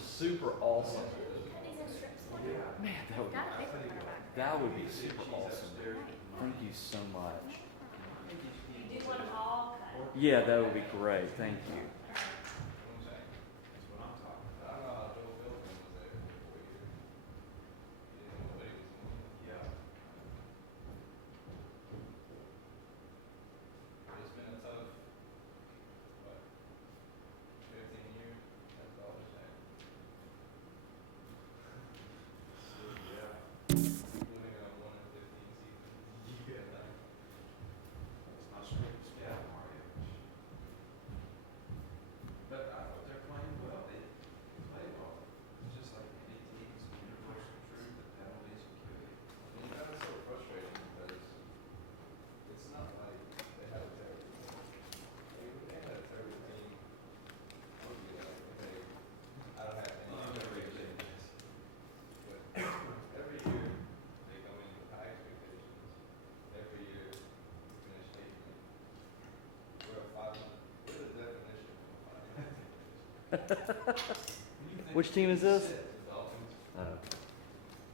super awesome. Cut these in strips for you? Man, Got a paper cutter back there. that would be super awesome. Thank you so much. You do want them all cut? Yeah, that would be great. Thank you. Which team is this?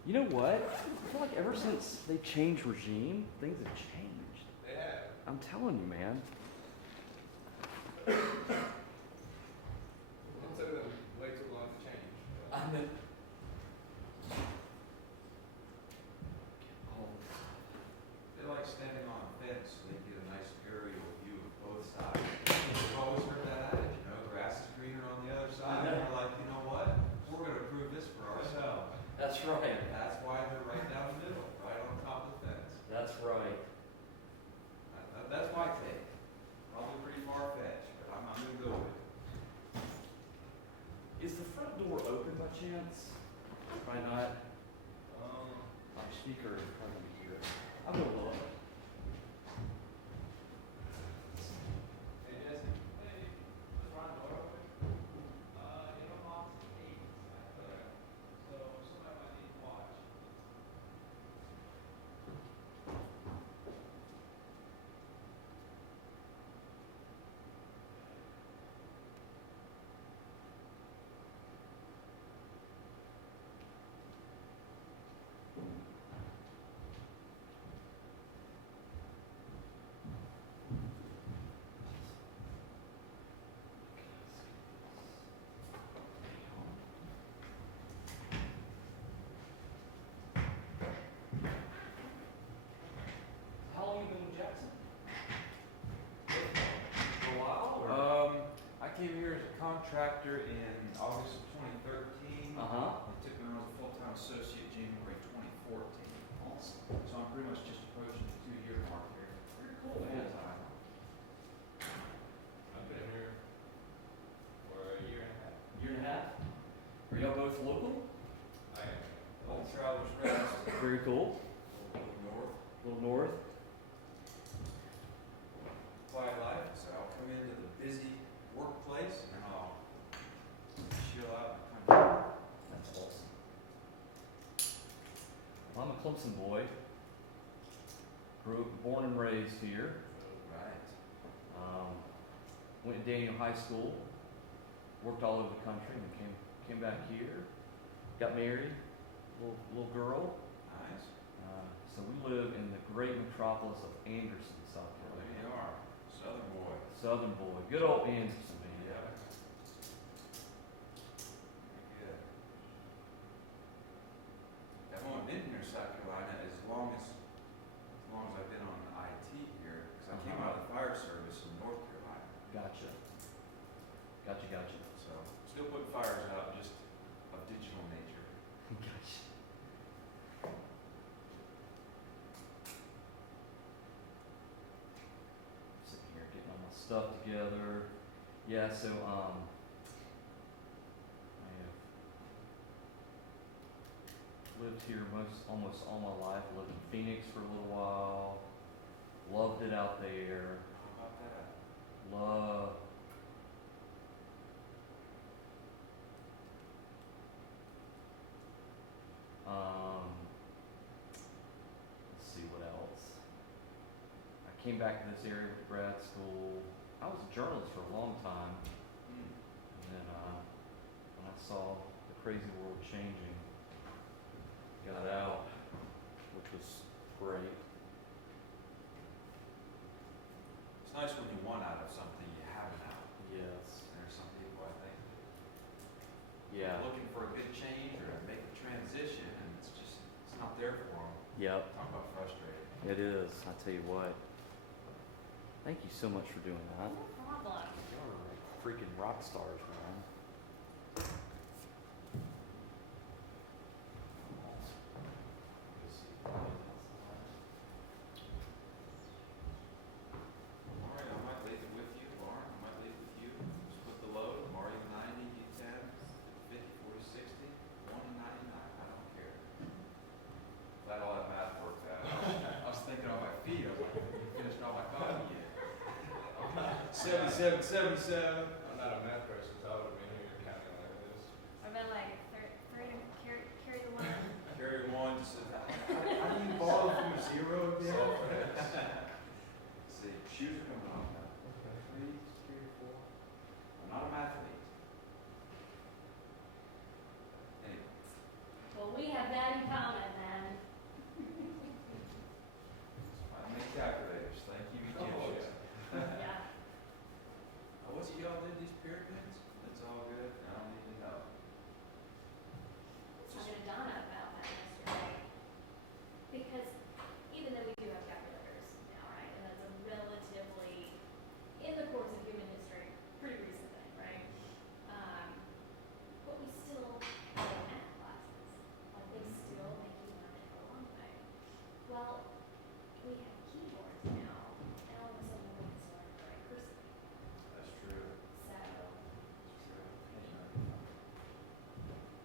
You know what? I feel like ever since they changed regime, things have changed. They have. I'm telling you, man. It took them way too long to change. I know. They like standing on a fence so they get a nice aerial view of both sides. I've always heard that adage, you know, grass is greener on the other side. And they're like, you know what? We're going to prove this for ourselves. That's right. That's why they're right down the middle, right on top of the fence. That's right. That's my take. Probably pretty far-fetched, but I'm going to go with it. Is the front door open by chance? Probably not. My speaker is probably here. I'll go look. Hey, Jesse. Hey. The front door open? You know, mom's 8. Okay. So somebody might need to watch. How long you been with Jackson? For a while, or? I came here as a contractor in August of 2013. Uh-huh. They took me on as a full-time associate January 2014. Awesome. So I'm pretty much just approaching the 2-year mark here. Very cool, man. Full-time. I've been here for a year and a half. Year and a half? Are y'all both local? I am. Old Travelers Rest, Very cool. a little north. A little north. Quiet life, so I'll come into the busy workplace and I'll chill out and kind of. That's awesome. Well, I'm a Clemson boy. Born and raised here. Right. Went to Daniel High School. Worked all over the country and came back here. Got married. Little girl. Nice. So we live in the great metropolis of Anderson, South Well, there Carolina. you are. Southern boy. Southern boy. Good old Anderson, man. Yeah. Very good. I've only been here in South Carolina as long as I've been on IT here, because I came out of the fire service in North Carolina. Gotcha. So still putting fires out, just of digital nature. Gotcha. Sitting here getting all my stuff together. Yeah, so I have lived here almost all my life. Lived in Phoenix for a little while. Loved it out there. How about that? Love. Let's see what else. I came back to this area with grad school. I was a journalist for a long time, Hmm. and then when I saw crazy world changing got out, which was great. It's nice when you want out of something you haven't out. Yes. There's some people, I think, Yeah. looking for a good change or to make a transition, and it's not there for them. Yep. Talk about frustrating. It is. I tell you what. Thank you so much for doing that. No problem. Y'all are like freaking rock stars, man. All right, I might leave it with you, Lauren. I might leave it with you. Just put the load, Mario 90, you 10, 50, 40, 60, 1 and 99. I don't care. Glad all that math worked out. I was thinking on my feet. I was like, you finished all my coffee yet. 77, 77. I'm not a math person, so I would have been here counting like this. I've been like, carry the one. Carry one. Just, how do you borrow from a zero again? See, shoes are coming off now. 3, 4. I'm not a mathlete. Anyway. Well, we have that in common then. I make calculators. Thank you, Egyptians. Yeah. What's it y'all did, these pyramids? That's all good. I don't need to know. I talked to Donna about that yesterday. Because even though we do have calculators now, right, and that's a relatively, in the course of human history, pretty recent thing, right? But we still have math classes. Like they still make you learn it a long way. Well, we have keyboards now, and all of a sudden we can start to write cursive. That's true. So, That's true.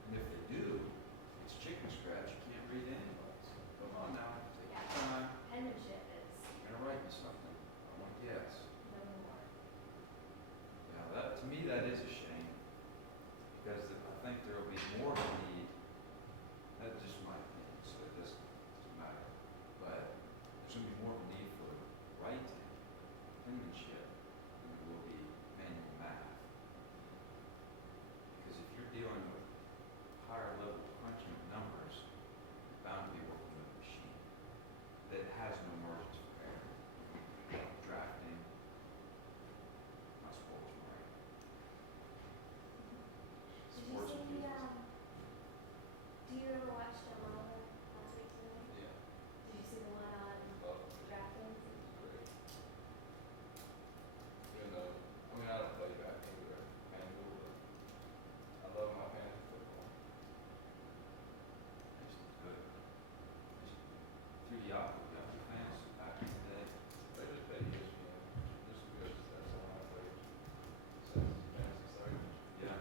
And if they do, it's chicken scratch. You can't read anybody's. Come on now, take your time. penmanship is You're gonna write me something. I want yes. no more. Now that, to me, that is a shame. Because I think there will be more of a need. That's just my opinion, so it doesn't matter. But there's gonna be more of a need for writing, penmanship, than there will be manual math. Because if you're dealing with higher level crunching of numbers, you're bound to be working with a machine that has no margins for error. Drafting, not sports, right? Did you Sports see and the, business. do you ever watch the Oliver last week too? Yeah. Did you see the one on Love it. drafting? It's great. Even though, I mean, I don't play back either, handle, but I love my fantasy football. It's good. Through the opera, we got the fans back in the day. They just pay ESPN, just because that's all I play. Fantasy site. Yeah.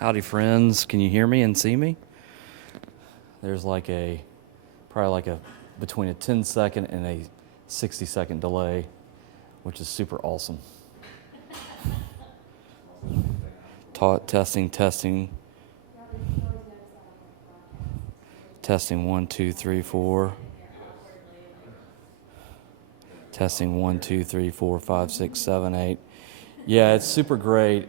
Howdy, friends. Can you hear me and see me? There's probably like a between a 10-second and a 60-second delay, which is super awesome. Testing. Testing 1, 2, 3, 4. Testing 1, 2, 3, 4, 5, 6, 7, 8. Yeah, it's super great.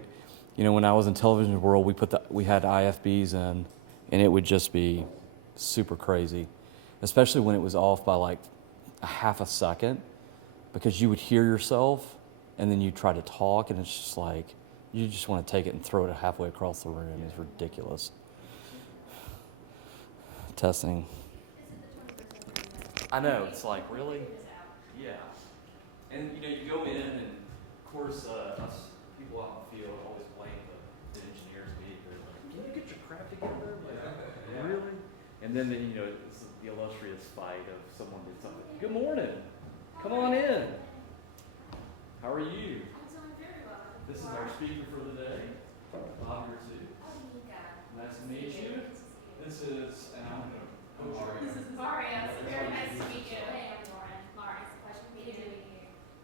You know, when I was in television world, we had IFBs in, and it would just be super crazy, especially when it was off by like a half a second, because you would hear yourself, and then you try to talk, and it's just like you just want to take it and throw it halfway across the room. It's ridiculous. Testing. I know, it's like, really? Yeah. And, you know, you go in, and of course, us people out in the field always blame the engineers. They're like, can you get your crap together? Like, really? And then, you know, it's the illustrious fight of someone did something. Good morning. Come on in. How are you? I'm doing very well. This is our speaker for the day, Bob Too. Nice to meet you. This is, and I'm going to coach her. This is Maria. It's very nice to meet you. Hey, I'm Lauren. Lauren, it's a pleasure to meet you.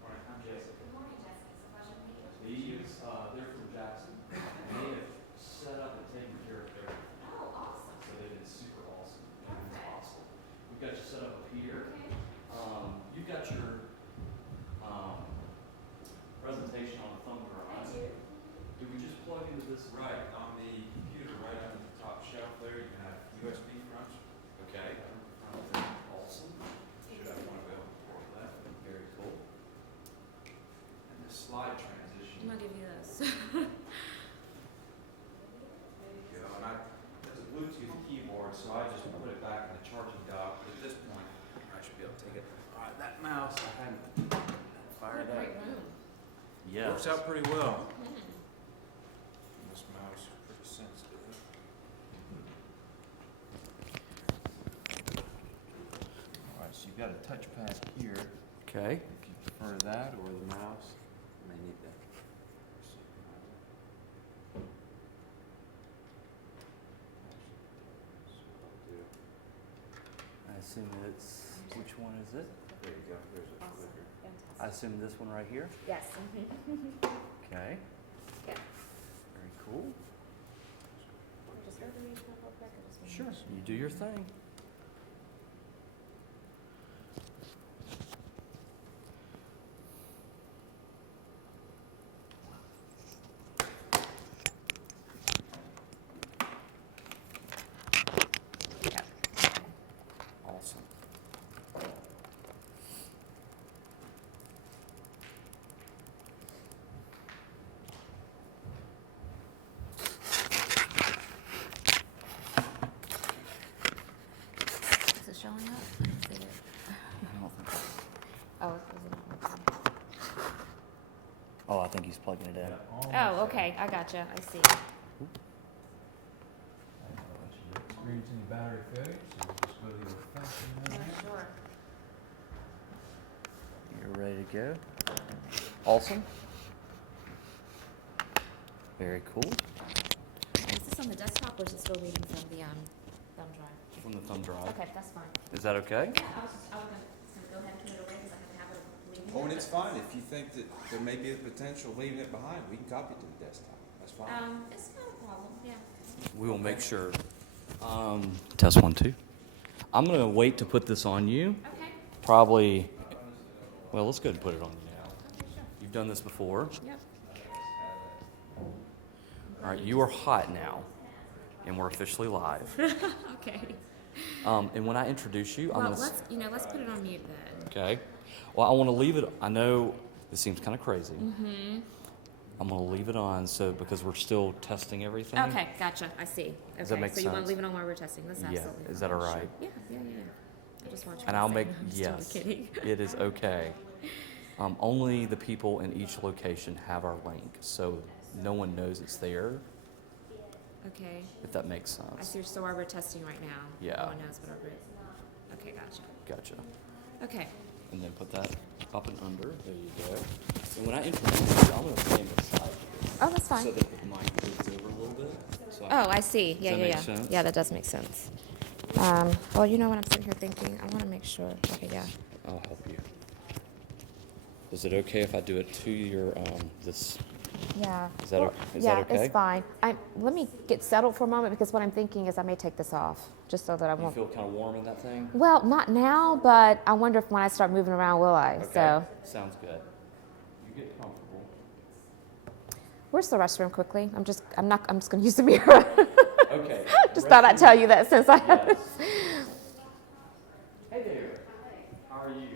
All right, I'm Jessica. Good morning, Jessica. It's a pleasure to meet you. These, they're from Jackson. And they have set up and taken care of everything. Oh, awesome. So they've been super awesome. They've been awesome. We've got you set up here. Okay. You've got your presentation on the thumb drive. pieces? Right, on the computer, right under the top shelf there, you can have USB crunch. Okay. Front there. Awesome. Should have one available for that. Very cool. And the slide transition. I'm gonna give you this. You know, and there's a Bluetooth keyboard, so I just put it back in the charging dock. But at this point, I should be able to take it. All right, that mouse, I hadn't fired What a great up. room. Yeah. Works out pretty well. Mhm. This mouse is pretty sensitive. All right, so you've got a touchpad here. Okay. If you prefer that or the mouse, you may need that. I assume it's, which one is it? There you go, there's a Awesome. clicker. I Fantastic. assume this one right here? Yes. Okay. Yeah. Very cool. Just go to the real quick, I just wanna Sure. make You do your thing. Yeah. Awesome. Is it showing up? I don't see it. I don't think so. Oh, is it? Oh, I think he's plugging it in. Oh, okay, I gotcha, I see. Experience any battery failure, so we'll just go to your function Yeah, menu. sure. You're ready to go. Awesome. Very cool. Is this on the desktop or is it still reading from the thumb drive? From the thumb drive. Okay, that's fine. Is that okay? Yeah, I was gonna go ahead and put it away because I have a habit of leaving it. Oh, and it's fine, if you think that there may be a potential of leaving it behind, we can copy it to the desktop, that's fine. It's not a problem, yeah. We will make sure. Test 1, 2. I'm going to wait to put this on you. Okay, Probably, well, let's go ahead and put it on you now. okay, sure. You've done this before. Yep. All right, you are hot now, and we're officially live. Okay. And when I introduce you, I'm Well, going to... let's put it on mute then. Okay. Well, I want to leave it... I know this seems kind of crazy. Mm-hmm. I'm going to leave it on because we're still testing everything. Okay, gotcha, I see. Does that Okay, make so you want sense? to leave it on while we're testing, that's Yeah, absolutely. is that fine, all sure. right? Yeah, yeah, yeah. I just watch. And I'll make... I'm just Yes. totally kidding. It is okay. Only the people in each location have our link, so no one knows it's there, Okay. if that makes I sense. see, so while we're testing right now. Yeah. No one knows what our okay, gotcha. Gotcha. Okay. And then put that up and under. There you go. And when I introduce you, I'm going to stand beside you. Oh, that's So fine. that the mic moves over a little bit. So Oh, I see. Yeah, that yeah, make yeah. sense? Yeah, that does make sense. Well, you know what I'm sitting here thinking? I want to make sure. Okay, yeah. I'll help you. Is it okay if I do it to your, this? Yeah. Is that Well, is yeah, that okay? it's fine. Let me get settled for a moment because what I'm thinking is I may take this off just so that I You won't. feel kind of warm in that thing? Well, not now, but I wonder if when I start moving around, will I? Okay. So, Sounds good. You get comfortable. where's the restroom quickly? I'm just going to use the mirror. Okay. Just thought I'd tell you that since I have. Yes. Hey there. How are you?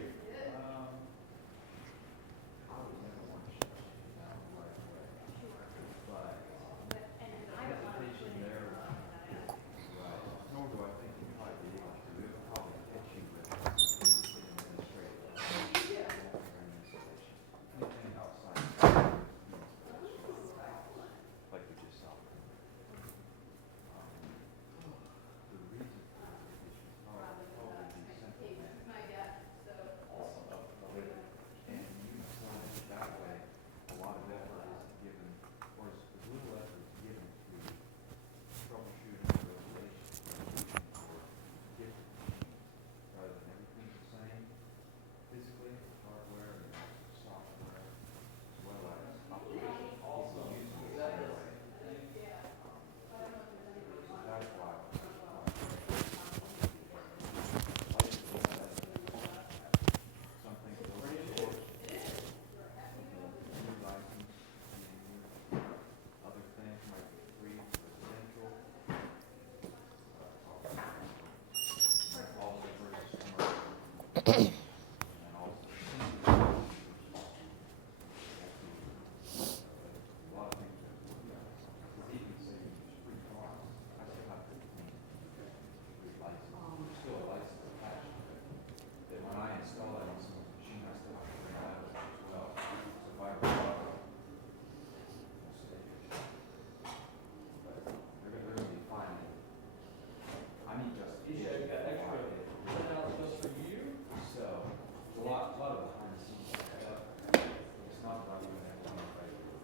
Nor do I think you might be able to, it would probably hit you with administrative. Anything outside. Like we just saw. The reason for this then also, a lot of things that, because even say free cars, I still have to maintain license, still a license attached to it. That when I install it on someone's machine, I still have to bring that over as well. So if I recover, we'll see. But they're gonna be fine. I need justification. You got extra printouts just for you? So, it's a lot of behind the scenes stuff. It's not that I'm even able to make right here.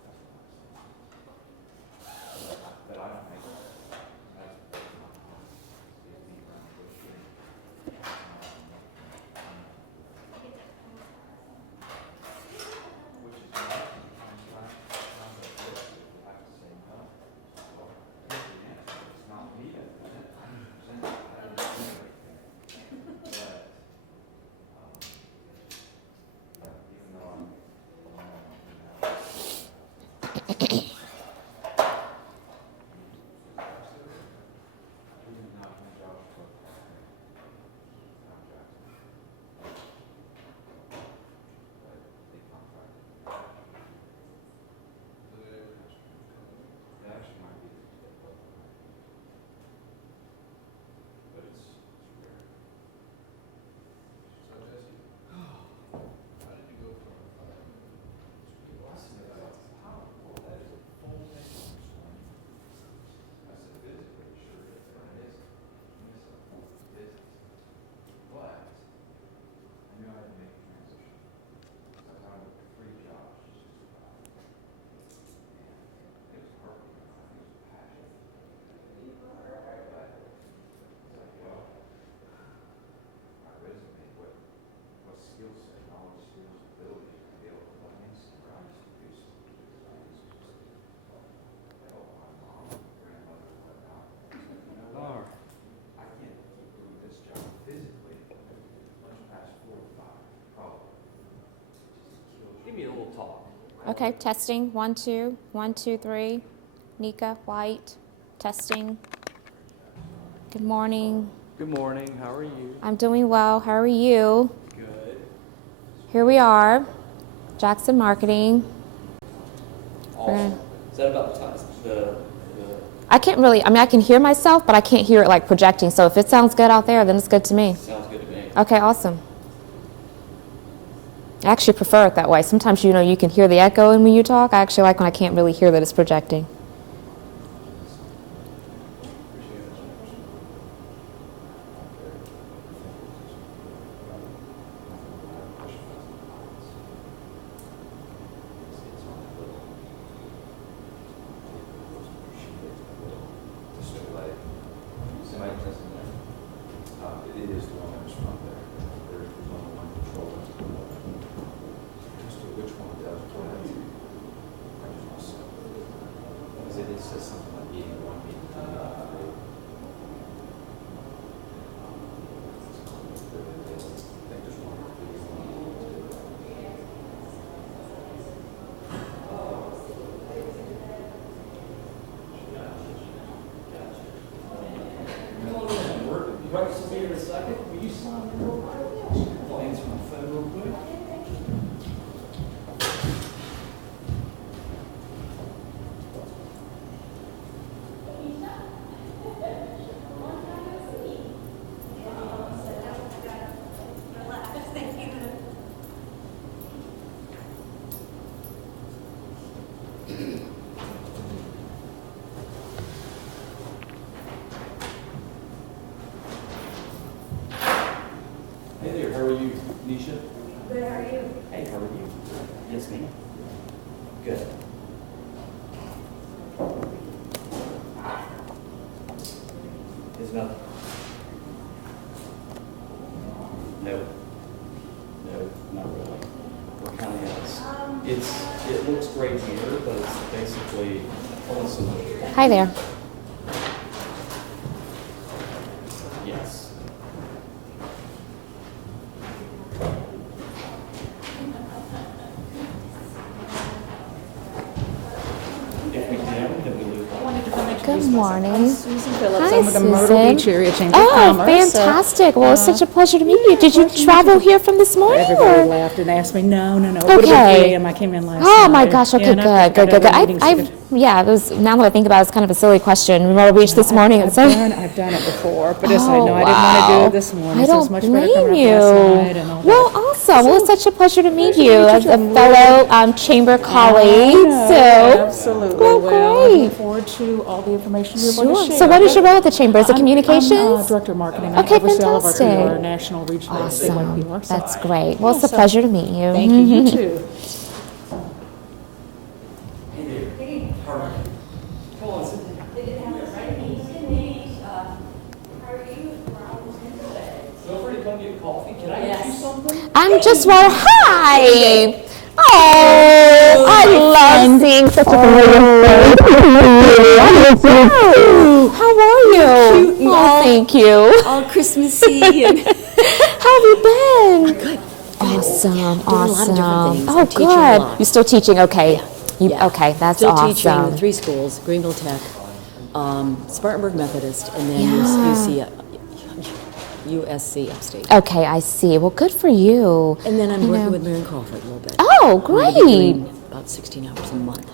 But I don't make it. That's my home. It's me around the bush here. Which is why sometimes around the bush, you have to say no. Well, here's the answer. It's not me that did it. I didn't present it. I didn't do anything. But, even though I'm, it actually might be, but it's rare. So Jesse, how did you go from Blessing about how cool that is a full thing this morning. I said physically, sure, it is. It's a full business. But I knew I had to make a transition. So I thought I would 3 jobs just to survive. And it was hard. It was a passion. But it's like, well, my resume, what skill set, knowledge, skills, abilities to be able to learn instant, where I used to do something. I used to just help my mom, grandmother, and whatnot. It's like, you know what? I can't keep doing this job physically much past 45, probably. It just kills you. Give me a little talk. Okay, testing. 1, 2, 1, 2, 3. Nika, White, testing. Good morning. Good morning. How are you? I'm doing well. How are you? Good. Here we are, Jackson Marketing. Awesome. Is that about the I can't really, I mean, I can hear myself, but I can't hear it like projecting. So if it sounds good out there, then it's good to me. sounds good to me. Okay, awesome. I actually prefer it that way. Sometimes, you know, you can hear the echo when you talk. I actually like when I can't really hear that it's projecting. It is the one that was from there. There's only one controller. As to which one does what, I just want to say. Because it says something like meeting 1, meeting 2, meeting 3. I think there's one or two. You might still be here in a second. Will you sign in real quick? I'll answer my phone real quick. Hey there, how are you, Nisha? Good, how are you? Hey, how are you? Yes, ma'am. Good. There's nothing. No. No, not really. We're kind of, it looks great here, but it's basically also, Hi there. yes. If we can, then we lose. I wanted to come make Good morning. Susan Phillips. Hi, I'm with the Myrtle Susan. Beach Area Chamber of Oh, Commerce. fantastic. Well, it's such a pleasure to meet you. Did you travel here from this morning? Everybody Or? laughed and asked me, no. It would have been 3 Okay. a.m. I came in last Oh night. my gosh, okay, And I've good. got other meetings to go- Yeah, it was, now that I think about it, it's kind of a silly question. Remember Beach this morning? I've and so, done it before, but it's, I oh, know I didn't want to do wow. it this morning. I so it's don't much better blame coming up last night and all you. Well, that. awesome. Well, it's such a pleasure to meet you meet as you a too. fellow chamber colleague. Absolutely. Well, Well, I great. look forward to all the information you're going to Sure. share. So what is your role at the chamber? Is it I'm communications? Director of Marketing. Okay, I oversee all of our fantastic. PR, national, regional, and Awesome. statewide PR. So That's great. Well, it's a so- pleasure to meet you. Thank you. You too. Feel free to come get coffee. Can I get you something? I'm just well. Hi. Oh, I love seeing such a familiar face. How are you? Oh, thank you. all Christmassy and How have you been? good. Awesome, Doing a lot of different awesome. things. Oh, I'm teaching a lot. good. You're still teaching? Okay. Yeah. Okay, that's Still awesome. teaching the 3 schools, Greenville Tech, Spartanburg Methodist, and then USC Upstate. Okay, I see. Well, good for you. And then I'm You working know. with Marion Crawford a little bit. Oh, I'm gonna be great. doing about 16 hours a month.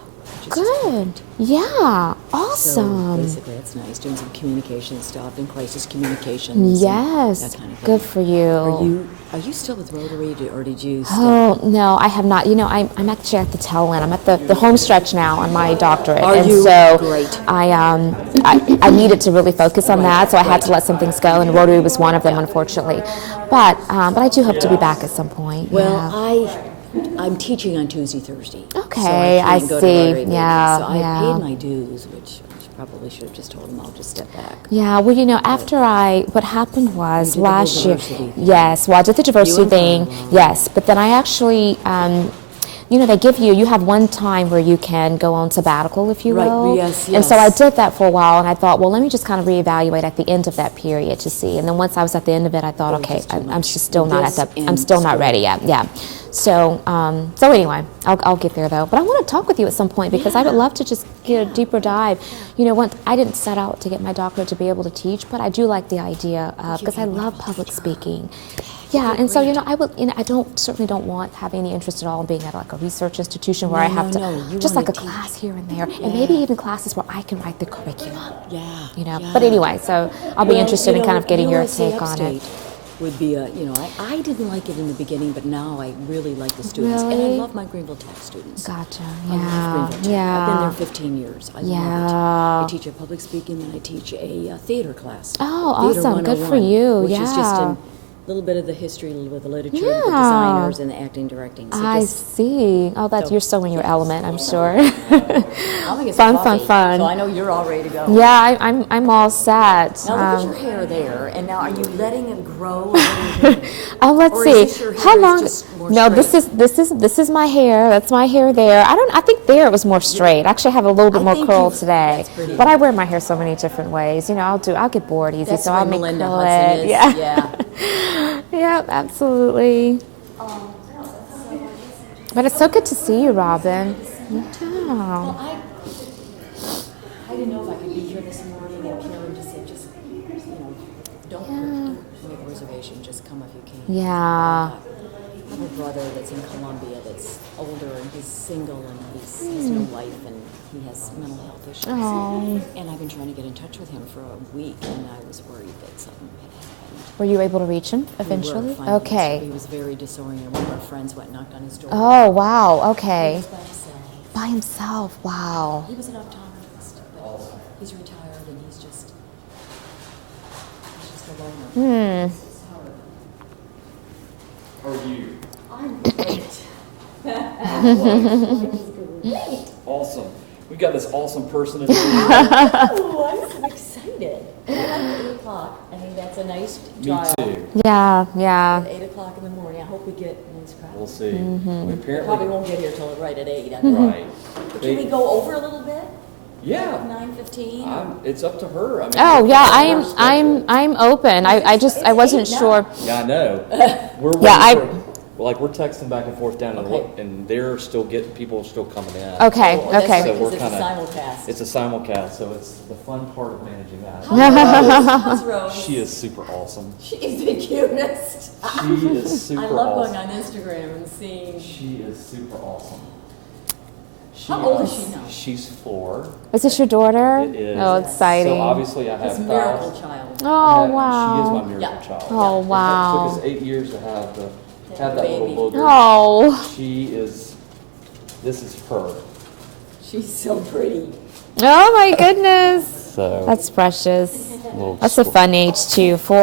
which is Good. Yeah. So Awesome. basically, it's nice doing some communication stuff and crisis communications. and Yes. that kind of thing. Good for you. Are you still with Rotary, or did you? Oh, no, I have not. You know, I'm actually at the tail end. I'm at the home stretch now on my doctorate. Are and you? so Great. I needed to really focus on that, so I had to let some things go, and Rotary was one of them, unfortunately. But I do hope to be back at some point. Well, yeah. I'm teaching on Tuesday, Thursday. Okay, so I can't go to see. Rotary meetings. Yeah, So I yeah. paid my dues, which I probably should have just told them I'll just step back. Yeah, well, you know, what happened was You did the last whole year, diversity thing. yes, well, I did the diversity and thing, Carla. yes, but then I actually, you know, you have one time where you can go on sabbatical, if you Right, will. yes, And so I yes. did that for a while, and I thought, well, let me just kind of reevaluate at the end of that period to see. And then once I was at the end of it, I thought, okay, just too I'm much. just still not at This that, I'm and still not school. ready yet, yeah. So, so anyway, I'll get there though. But I want to talk with you at some point because I would love to just get a deeper dive. You know, I didn't set out to get my doctorate to be able to teach, but I do like the idea of, because I love public speaking. Yeah, and so, you know, I certainly don't have any interest at all in being at like a research institution where I have no, you just like wanna a teach. class here and there, and maybe even classes where I can write the curriculum. Yeah. You know, yeah. but anyway, so I'll be Well, interested in you kind know, of getting your USC take on it. Upstate would be I didn't like it in the beginning, but now I really like the students. And I Really? love my Greenville Tech students. Gotcha. I love Yeah. Greenville Tech. Yeah. I've been there 15 years. I love Yeah. it. I teach a public speaking and I teach a theater class. Oh, Theater awesome. Good for 101, you. Which is just Yeah. a little bit of the history, a little bit of the literature, Yeah. the designers, and the acting, directing. So I just, see. Oh, So- you're so in your element, I'm sure. I'll make it Fun, some fun, coffee, fun. So I know you're all ready to go. Yeah, I'm all set. Now look at your hair there, and now are you letting it grow? Or what are you doing? Oh, let's Or see. is this your hair How is long? just more No, straight? this is my hair. That's my hair there. I think there it was more straight. I actually have a little bit I more think curl you've- today. that's pretty. But I wear my hair so many different ways. You know, I'll get bored easy, That's so why I'll make Melinda curl Hudson it. is. Yeah. Yeah. Yeah, absolutely. But it's so good to see you, Robin. Yeah. Well, I didn't know if I could be here this morning, and Karen just said, don't make a reservation, just come if you can. Yeah. I have a brother that's in Colombia that's older, and he's single, and he has no wife, and he has mental health issues. Oh. And I've been trying to get in touch with him for a week, and I was worried that something had happened. Were you able to reach him We were eventually? finally, Okay. so he was very disoriented. One of our friends went and knocked on his door. Oh, wow. He Okay. was by himself. By himself. Wow. He was an optometrist, but he's retired and he's just a loner. How are you? I'm great. Awesome. We've got this awesome person in the room. Oh, I'm so excited. And I like 8 o'clock. I mean, that's a nice Me trial. too. Yeah, yeah. At 8 o'clock in the morning. I hope we get a nice crowd. We'll see. Mm-hmm. We Probably apparently, won't get here till right at 8. I mean, right. but can we go over a little bit? Yeah. 9:15? It's up to her. I mean, Oh, yeah. her schedule. I'm open. I wasn't It's sure. 8 now. Yeah, I know. We're Yeah, waiting for, like we're texting back and forth down, Okay. and they're still people are still coming in. Okay, Oh, that's okay. right, So 'cause we're it's a kinda- simulcast. It's a simulcast, so it's the fun part of managing that. How's Rose? She is super awesome. She is the cutest. She is super I love awesome. going on Instagram and seeing. She is super awesome. She, How old is she now? She's 4. Is this your daughter? It is. Oh, exciting. So obviously I This have miracle Fowles. child. Oh, She is wow. my miracle Yeah. child. Oh, It wow. took us 8 years to have that Baby. little booger. Oh. This is her. She's so pretty. Oh my goodness. So That's precious. little That's a fun age too. 4.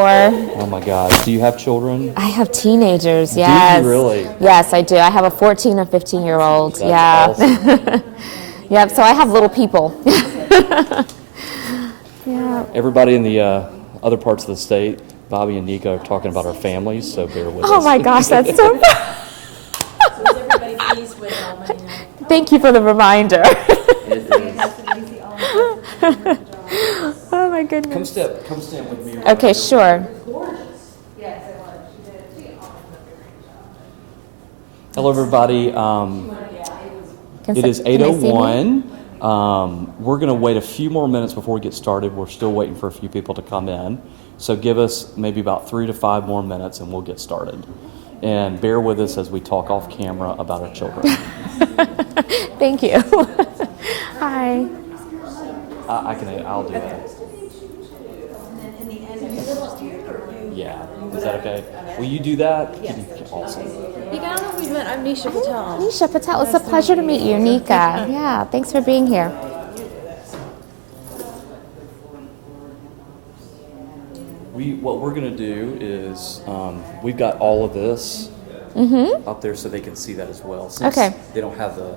Oh my gosh. Do you have children? I have teenagers. Do you Yes. really? Yes, I do. I have a 14 and 15-year-old. That's Yeah. awesome. Yep. So I have little people. Yeah. Everybody in the other parts of the state, Bobby and Nico are talking about our families, so bear with us. Oh my gosh, that's so. So is everybody pleased with how many? Thank you for the reminder. It is. Oh my goodness. Come stand with me. Okay, sure. Hello, everybody. It is Can they see me? 8:01. We're going to wait a few more minutes before we get started. We're still waiting for a few people to come in. So give us maybe about 3 to 5 more minutes and we'll get started. And bear with us as we talk off camera about our children. Thank you. Hi. I'll do that. Yeah. Is that okay? Will you do that? Yes. Awesome. You got know we met. I'm Nisha Patel. Nisha Patel, it's a pleasure to meet you, Nika. Yeah, thanks for being here. What we're going to do is we've got all of this up there so they can see that as well. Since Okay. They don't have the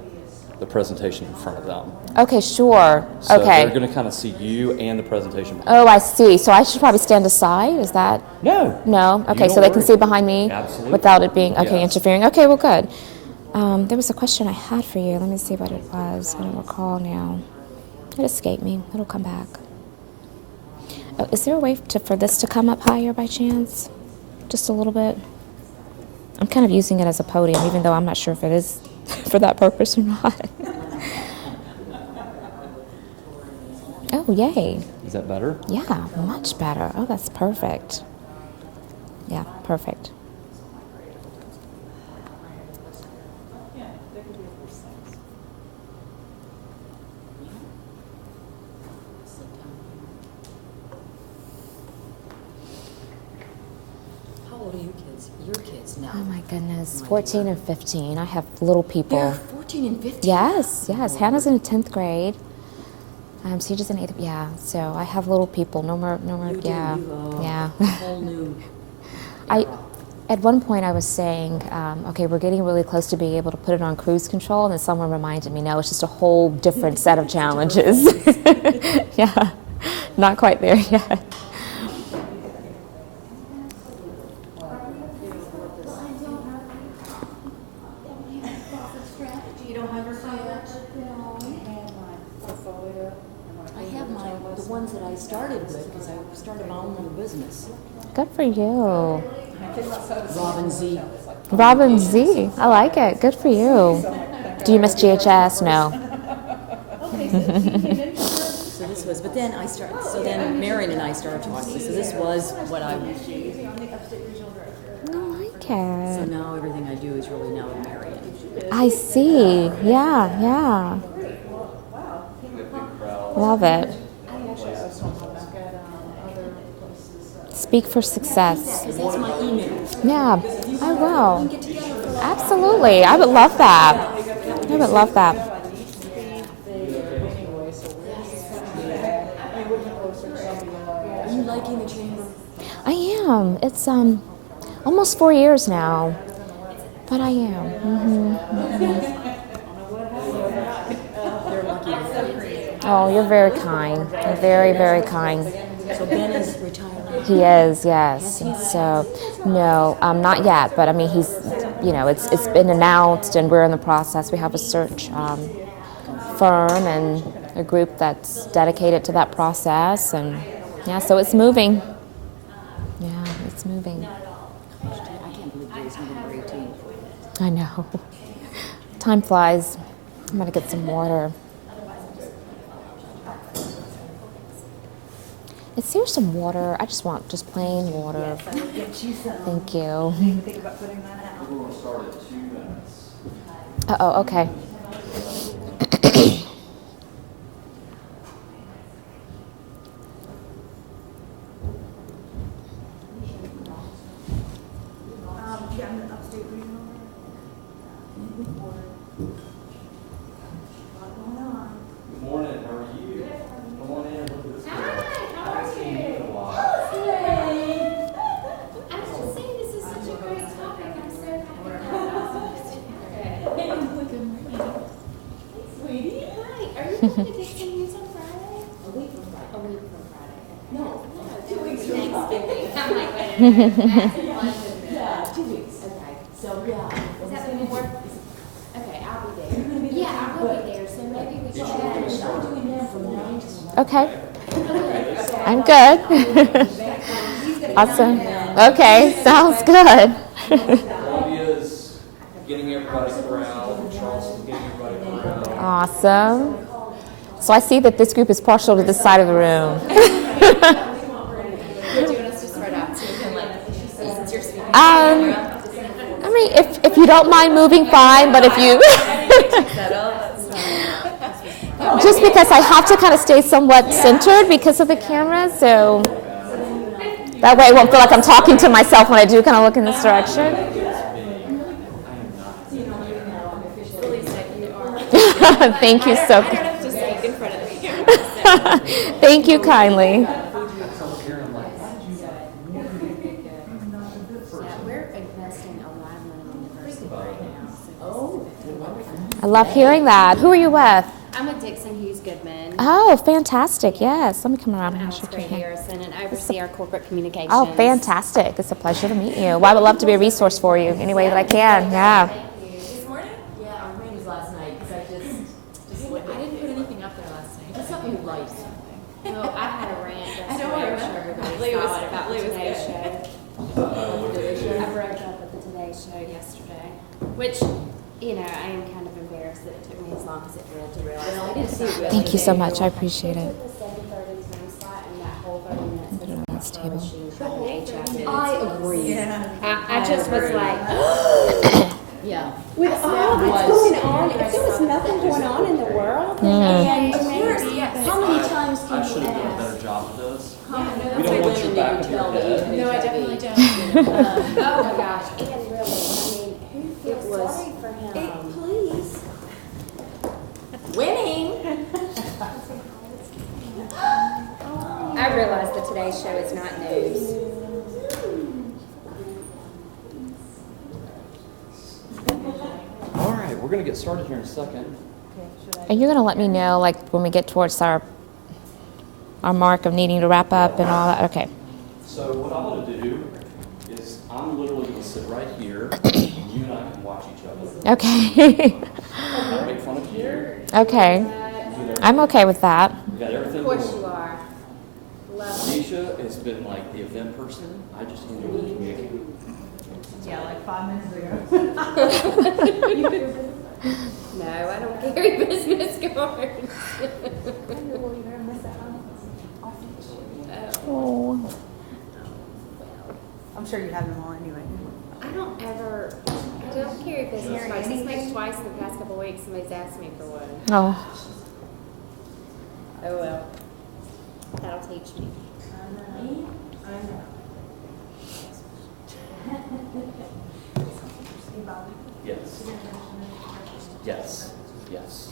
presentation in front of them. Okay, sure. So Okay. they're going to kind of see you and the presentation. Oh, I see. So I should probably stand aside? Is that? No. No? Okay, don't so they can worry. see behind me Absolutely. without it being, okay, Yes. interfering. Okay, well, good. There was a question I had for you. Let me see what it was. I don't recall now. It escaped me. It'll come back. Oh, is there a way for this to come up higher by chance? Just a little bit? I'm kind of using it as a podium, even though I'm not sure if it is for that purpose or not. Oh, yay. Is that better? Yeah, much better. Oh, that's perfect. Yeah, perfect. How old are you kids? Your kids now? Oh my goodness, 14 and 15. I have little people. They're 14 and 15. Yes, yes. Hannah's in 10th grade. Siege is in 8th. Yeah, so I have little people. No more. You do. Yeah, You've, yeah. a whole new. At one point, I was saying, okay, we're getting really close to being able to put it on cruise control, and then someone reminded me, no, it's just a whole different set of challenges. Yeah, not quite there yet. I have the ones that I started with because I started my own little business. Good for you. Robin Z. Robin Z, I like it. Good for you. Do you miss GHS? No. So this was, but then so then Marion and I started talking. So this was what I was. I like So it. now everything I do is really now with Marion. I see. Yeah, yeah. Love it. Speak for success. Because that's my email. Yeah, I will. Absolutely. I would love that. I would love that. Are you liking the chamber? I am. It's almost 4 years now, but I am. They're lucky to have you. Oh, you're very kind. You're very, very kind. So Ben is retiring. He is, yes. And so, no, not yet. But I mean, he's, it's been announced, and we're in the process. We have a search firm and a group that's dedicated to that process, and yeah, so it's moving. Yeah, it's moving. I can't believe today's November 18th. I know. Time flies. I'm gonna get some water. Is there some water? I just want just plain water. Yes, I will get you some. Thank you. Didn't think about putting that out. We're gonna start at 2 minutes. Oh, okay. Yeah, I'm the upstate regional. What's going on? Good morning, how are you? Come on in, look at this girl. Hi, how are Haven't seen you in a while. I was just saying, this is such a great topic. I'm so happy. Sweetie. Hi, are you going to get some news on Friday? A week from Friday. A week from Friday. No, 2 weeks from Thanksgiving. I'm like, wait a minute. That's in London. Yeah, 2 weeks. Okay, so yeah. Is that the more? Okay, I'll be there. Yeah, I will be there, so maybe we should. Start doing that from 9 to 1. Okay. I'm good. Awesome. Okay, sounds good. Columbia's getting everybody corralled, and Charleston's getting everybody corralled. Awesome. So I see that this group is partial to this side of the room. I mean, if you don't mind moving, fine, but if you... Just because I have to kind of stay somewhat centered because of the camera, so that way I won't feel like I'm talking to myself when I do kind of look in this direction. Thank you so much. Thank you kindly. We're investing a lot of money in diversity right now. I love hearing that. Who are you with? I'm with Dixon Hughes Goodman. Oh, fantastic. Yes. Let me come around and Alex shake your Gray hand. Harrison, and oversee our corporate communications. Oh, fantastic. It's a pleasure to meet you. Well, I would love to be a resource for you any way that I can. Yeah. This morning? Yeah, our rain was last night, because I just went, I didn't put anything up there last night. Just something you liked. Well, I had a rant I don't yesterday, I'm remember. sure everybody Lee was- saw it, about the Lee was Today good. Show. I broke up with the Today Show yesterday, which, you know, I am kind of embarrassed that it took me as long as it did to realize Well, that I didn't it's see not it really Thank you so there. much. I appreciate it. The 7:30 time slot and that whole 30 minutes was on this table. HIV. I agree. I just was like, Yeah. with all that's going on, if there was nothing going on in the world, and maybe, How many times I can should you have done a ask? better job of this. We We don't want you back of your head. No, I definitely don't. Oh my gosh, and really, I mean, who feels sorry for him? Please. Winning. I realize the Today Show is not news. All right, we're gonna get started here in a second. And you're going to let me know, like, when we get towards our mark of needing to wrap up and all that? Okay. So what I want to do is I'm literally gonna sit right here, and you and I can watch each other. Okay. I'll make fun of you. Okay. I'm okay with that. We got everything. Of course going. you are. Love it. Nisha has been like the event person. I just need to communicate. Yeah, like 5 minutes ago. No, I don't carry business cards. Oh. I'm sure you have them all anyway. I don't carry business cards. This makes twice in the past couple of weeks somebody's asked me for one. Oh. Oh well. That'll teach me. Yes. Yes. Yes.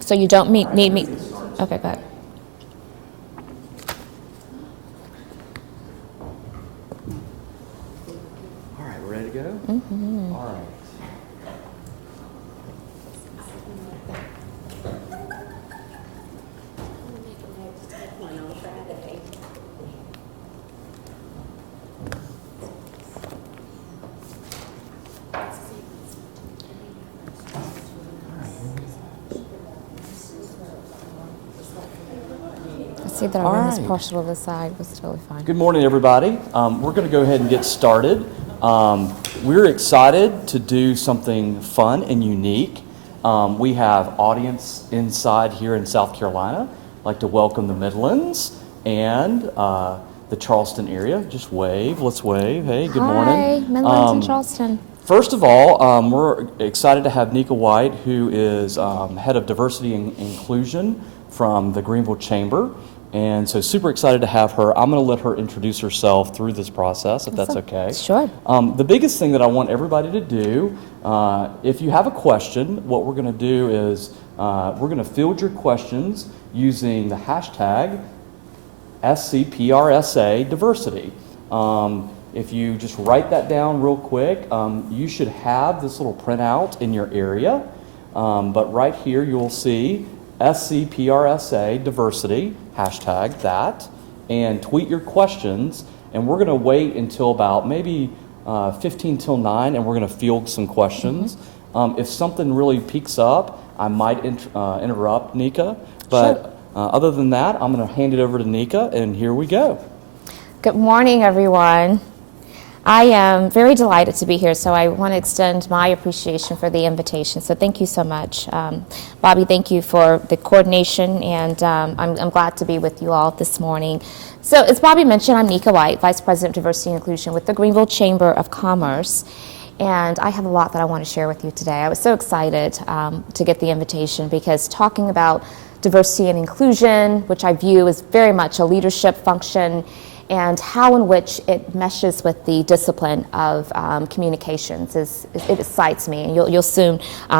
So you don't need me. Okay, good. All right, we're ready to go? Mm-hmm. All right. I'm gonna make a note to take one on Friday. see that I All run this right. partial to the side was totally fine. Good morning, everybody. We're going to go ahead and get started. We're excited to do something fun and unique. We have audience inside here in South Carolina. I'd like to welcome the Midlands and the Charleston area. Just wave. Let's wave. Hey, good morning. Hi, Midlands and Charleston. First of all, we're excited to have Nika White, who is head of diversity and inclusion from the Greenville Chamber. And so super excited to have her. I'm going to let her introduce herself through this process, if that's okay. Sure. The biggest thing that I want everybody to do, if you have a question, what we're going to do is we're going to field your questions using the hashtag SCPRSA diversity. If you just write that down real quick, you should have this little printout in your area. But right here you'll see SCPRSA diversity, hashtag that, and tweet your questions. And we're going to wait until about maybe 15 till 9, and we're going to field some questions. If something really peaks up, I might interrupt Nika. But other than that, I'm going to hand it over to Nika, and here we go. Good morning, everyone. I am very delighted to be here, so I want to extend my appreciation for the invitation. So thank you so much. Bobby, thank you for the coordination, and I'm glad to be with you all this morning. So as Bobby mentioned, I'm Nika White, Vice President of Diversity and Inclusion with the Greenville Chamber of Commerce, and I have a lot that I want to share with you today. I was so excited to get the invitation because talking about diversity and inclusion, which I view as very much a leadership function, and how in which it meshes with the discipline of communications it excites me, and you'll soon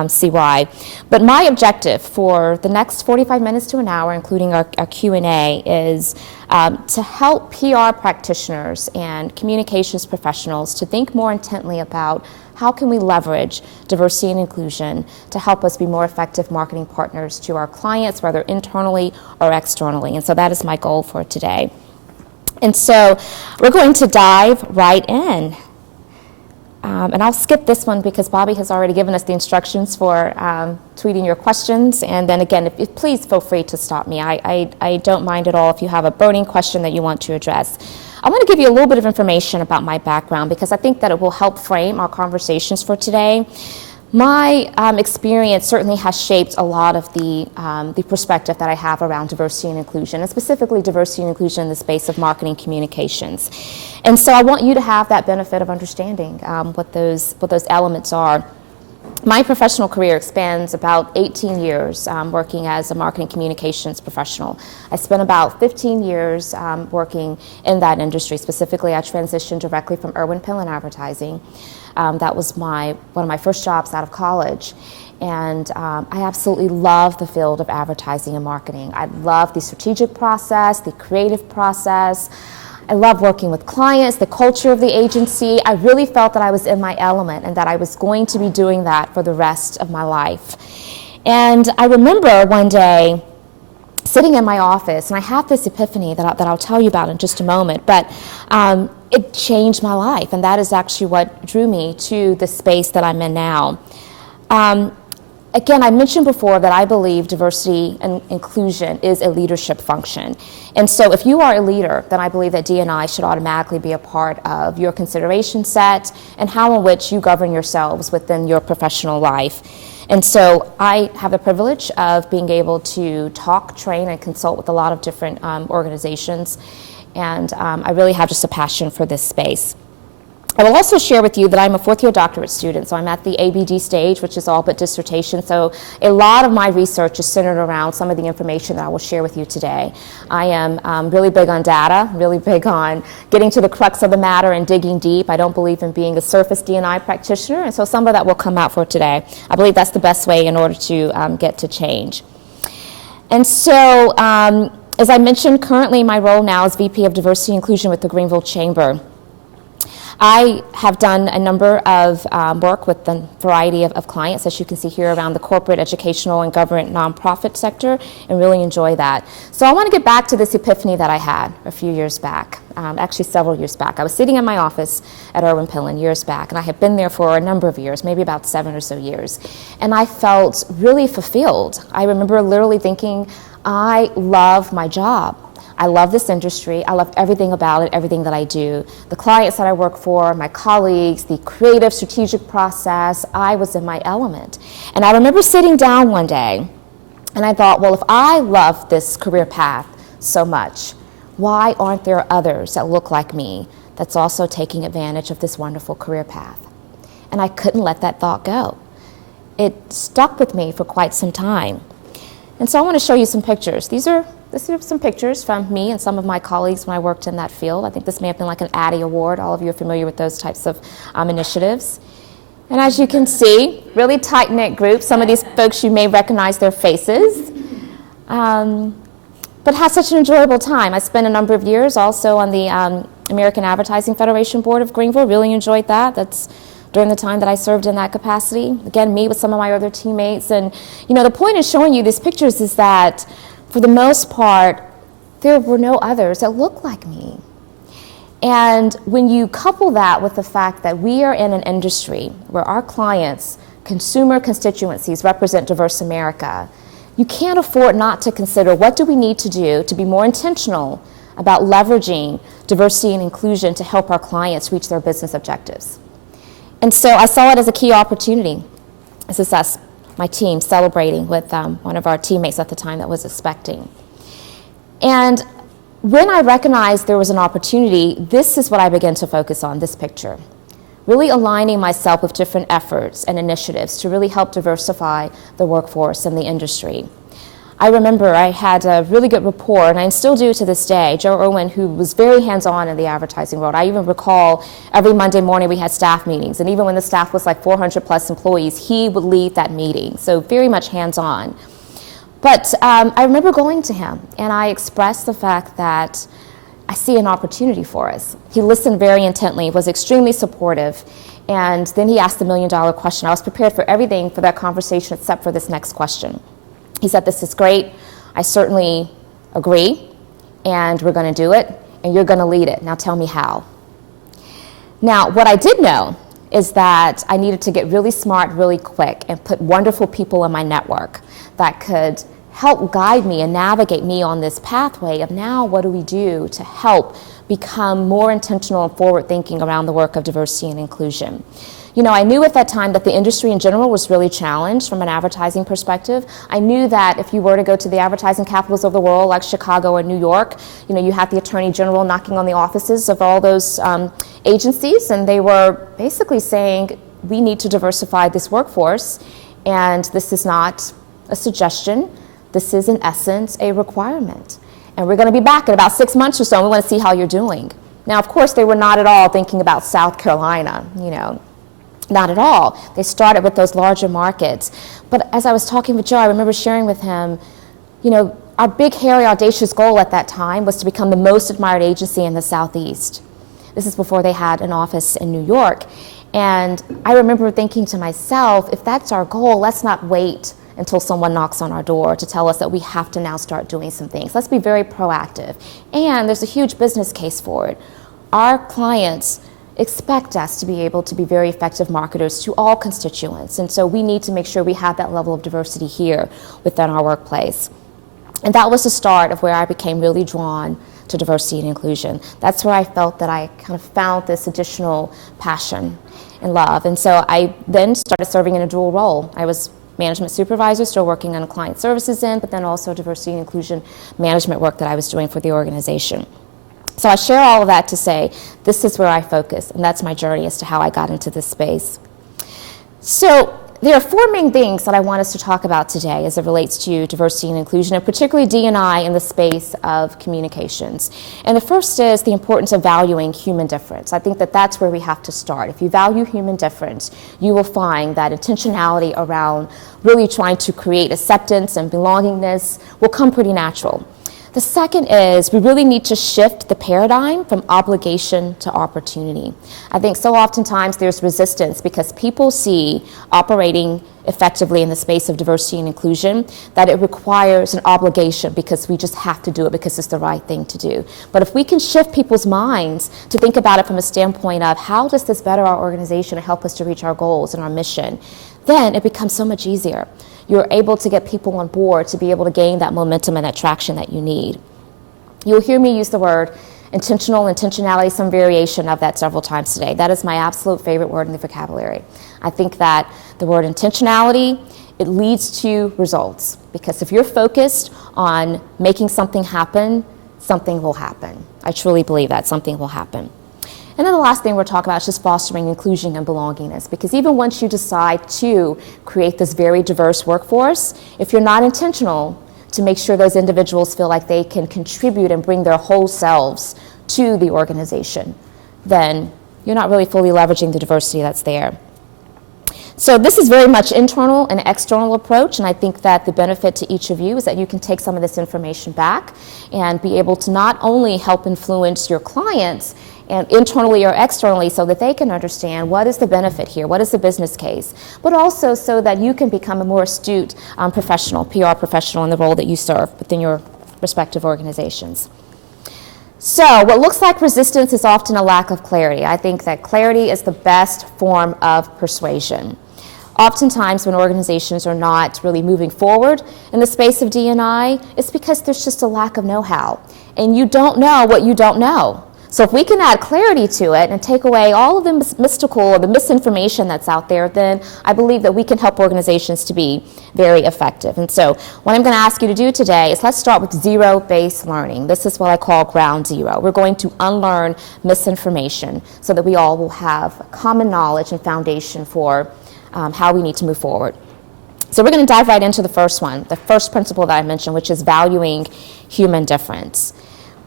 see why. But my objective for the next 45 minutes to an hour, including our Q&A, is to help PR practitioners and communications professionals to think more intently about how can we leverage diversity and inclusion to help us be more effective marketing partners to our clients, whether internally or externally. And so that is my goal for today. And so we're going to dive right in. And I'll skip this one because Bobby has already given us the instructions for tweeting your questions. And then again, if please feel free to stop me. I don't mind at all if you have a burning question that you want to address. I want to give you a little bit of information about my background because I think that it will help frame our conversations for today. My experience certainly has shaped a lot of the perspective that I have around diversity and inclusion, and specifically diversity and inclusion in the space of marketing communications. And so I want you to have that benefit of understanding what those elements are. My professional career spans about 18 years working as a marketing communications professional. I spent about 15 years working in that industry. Specifically, I transitioned directly from Irwin Pillen Advertising. That was one of my first jobs out of college. And I absolutely love the field of advertising and marketing. I love the strategic process, the creative process. I love working with clients, the culture of the agency. I really felt that I was in my element and that I was going to be doing that for the rest of my life. And I remember one day sitting in my office, and I have this epiphany that I'll tell you about in just a moment, but it changed my life, and that is actually what drew me to the space that I'm in now. Again, I mentioned before that I believe diversity and inclusion is a leadership function. And so if you are a leader, then I believe that D&I should automatically be a part of your consideration set and how in which you govern yourselves within your professional life. And so I have the privilege of being able to talk, train, and consult with a lot of different organizations. And I really have just a passion for this space. I will also share with you that I'm a fourth-year doctorate student, so I'm at the ABD stage, which is all but dissertation. So a lot of my research is centered around some of the information that I will share with you today. I am really big on data, really big on getting to the crux of the matter and digging deep. I don't believe in being a surface D&I practitioner, and so some of that will come out for today. I believe that's the best way in order to get to change. And so, as I mentioned, currently my role now is VP of Diversity and Inclusion with the Greenville Chamber. I have done a number of work with a variety of clients, as you can see here, around the corporate, educational, and government nonprofit sector, and really enjoy that. So I want to get back to this epiphany that I had a few years back, actually several years back. I was sitting in my office at Irwin Pillen years back, and I had been there for a number of years, maybe about 7 or so years, and I felt really fulfilled. I remember literally thinking, I love my job. I love this industry. I love everything about it, everything that I do. The clients that I work for, my colleagues, the creative, strategic process, I was in my element. And I remember sitting down one day, and I thought, well, if I love this career path so much, why aren't there others that look like me that's also taking advantage of this wonderful career path? And I couldn't let that thought go. It stuck with me for quite some time. And so I want to show you some pictures. These are some pictures from me and some of my colleagues when I worked in that field. I think this may have been like an Addy Award. All of you are familiar with those types of initiatives. And as you can see, really tight-knit group. Some of these folks, you may recognize their faces. But had such an enjoyable time. I spent a number of years also on the American Advertising Federation Board of Greenville. Really enjoyed that. That's during the time that I served in that capacity. Again, me with some of my other teammates. And the point in showing you these pictures is that for the most part, there were no others that looked like me. And when you couple that with the fact that we are in an industry where our clients, consumer constituencies, represent diverse America, you can't afford not to consider what do we need to do to be more intentional about leveraging diversity and inclusion to help our clients reach their business objectives. And so I saw it as a key opportunity. This is us, my team, celebrating with one of our teammates at the time that was expecting. And when I recognized there was an opportunity, this is what I began to focus on, this picture. Really aligning myself with different efforts and initiatives to really help diversify the workforce and the industry. I remember I had a really good rapport, and I still do to this day, Joe Irwin, who was very hands-on in the advertising world. I even recall every Monday morning we had staff meetings, and even when the staff was like 400 plus employees, he would lead that meeting, so very much hands-on. But I remember going to him, and I expressed the fact that I see an opportunity for us. He listened very intently, was extremely supportive, and then he asked the million-dollar question. I was prepared for everything for that conversation except for this next question. He said, "This is great. I certainly agree, and we're going to do it, and you're going to lead it. Now tell me how." Now, what I did know is that I needed to get really smart really quick and put wonderful people in my network that could help guide me and navigate me on this pathway of now what do we do to help become more intentional and forward-thinking around the work of diversity and inclusion. I knew at that time that the industry in general was really challenged from an advertising perspective. I knew that if you were to go to the advertising capitals of the world like Chicago or New York, you had the Attorney General knocking on the offices of all those agencies, and they were basically saying, we need to diversify this workforce, and this is not a suggestion. This is, in essence, a requirement. And we're going to be back in about 6 months or so, and we want to see how you're doing. Now, of course, they were not at all thinking about South Carolina, not at all. They started with those larger markets. But as I was talking with Joe, I remember sharing with him, our big, hairy, audacious goal at that time was to become the most admired agency in the Southeast. This is before they had an office in New York. And I remember thinking to myself, if that's our goal, let's not wait until someone knocks on our door to tell us that we have to now start doing some things. Let's be very proactive. And there's a huge business case for it. Our clients expect us to be able to be very effective marketers to all constituents. And so we need to make sure we have that level of diversity here within our workplace. And that was the start of where I became really drawn to diversity and inclusion. That's where I felt that I kind of found this additional passion and love. And so I then started serving in a dual role. I was management supervisor, still working on a client services end, but then also diversity and inclusion management work that I was doing for the organization. So I share all of that to say this is where I focus, and that's my journey as to how I got into this space. So there are four main things that I want us to talk about today as it relates to diversity and inclusion, and particularly D&I in the space of communications. And the first is the importance of valuing human difference. I think that that's where we have to start. If you value human difference, you will find that intentionality around really trying to create acceptance and belongingness will come pretty natural. The second is we really need to shift the paradigm from obligation to opportunity. I think so oftentimes there's resistance because people see operating effectively in the space of diversity and inclusion that it requires an obligation because we just have to do it because it's the right thing to do. But if we can shift people's minds to think about it from a standpoint of how does this better our organization and help us to reach our goals and our mission, then it becomes so much easier. You're able to get people on board to be able to gain that momentum and that traction that you need. You'll hear me use the word intentional, intentionality, some variation of that several times today. That is my absolute favorite word in the vocabulary. I think that the word intentionality, it leads to results, because if you're focused on making something happen, something will happen. I truly believe that something will happen. And then the last thing we're talking about is just fostering inclusion and belongingness, because even once you decide to create this very diverse workforce, if you're not intentional to make sure those individuals feel like they can contribute and bring their whole selves to the organization, then you're not really fully leveraging the diversity that's there. So this is very much internal and external approach, and I think that the benefit to each of you is that you can take some of this information back and be able to not only help influence your clients and internally or externally so that they can understand what is the benefit here, what is the business case, but also so that you can become a more astute professional, PR professional in the role that you serve within your respective organizations. So what looks like resistance is often a lack of clarity. I think that clarity is the best form of persuasion. Oftentimes when organizations are not really moving forward in the space of D&I, it's because there's just a lack of know-how. And you don't know what you don't know. So if we can add clarity to it and take away all of the mystical or the misinformation that's out there, then I believe that we can help organizations to be very effective. And so what I'm going to ask you to do today is let's start with zero-based learning. This is what I call ground zero. We're going to unlearn misinformation so that we all will have common knowledge and foundation for how we need to move forward. So we're going to dive right into the first one, the first principle that I mentioned, which is valuing human difference.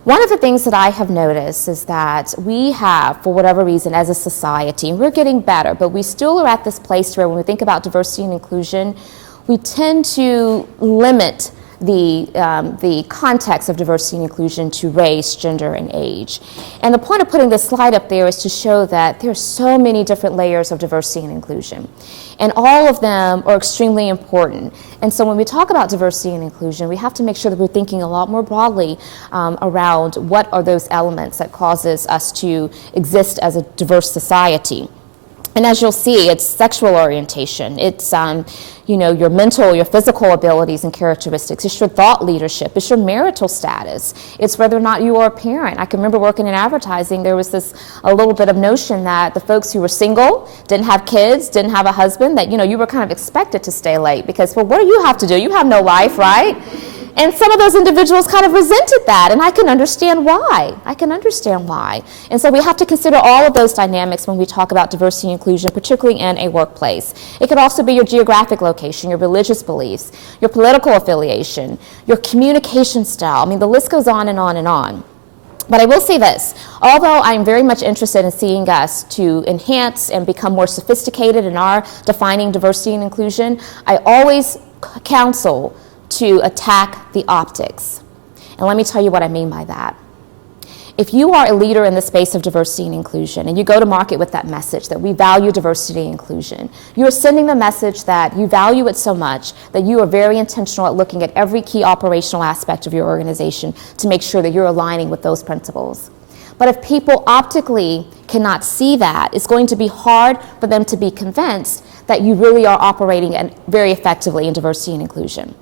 One of the things that I have noticed is that we have, for whatever reason, as a society, and we're getting better, but we still are at this place where when we think about diversity and inclusion, we tend to limit the context of diversity and inclusion to race, gender, and age. And the point of putting this slide up there is to show that there are so many different layers of diversity and inclusion. And all of them are extremely important. And so when we talk about diversity and inclusion, we have to make sure that we're thinking a lot more broadly around what are those elements that causes us to exist as a diverse society. And as you'll see, it's sexual orientation, it's your mental, your physical abilities and characteristics, it's your thought leadership, it's your marital status, it's whether or not you are a parent. I can remember working in advertising, there was a little bit of notion that the folks who were single, didn't have kids, didn't have a husband, that you were kind of expected to stay late because, well, what do you have to do? You have no life, right? And some of those individuals kind of resented that, and I can understand why. And so we have to consider all of those dynamics when we talk about diversity and inclusion, particularly in a workplace. It could also be your geographic location, your religious beliefs, your political affiliation, your communication style. I mean, the list goes on and on and on. But I will say this, although I'm very much interested in seeing us to enhance and become more sophisticated in our defining diversity and inclusion, I always counsel to attack the optics. And let me tell you what I mean by that. If you are a leader in the space of diversity and inclusion, and you go to market with that message that we value diversity and inclusion, you are sending the message that you value it so much that you are very intentional at looking at every key operational aspect of your organization to make sure that you're aligning with those principles. But if people optically cannot see that, it's going to be hard for them to be convinced that you really are operating very effectively in diversity and inclusion.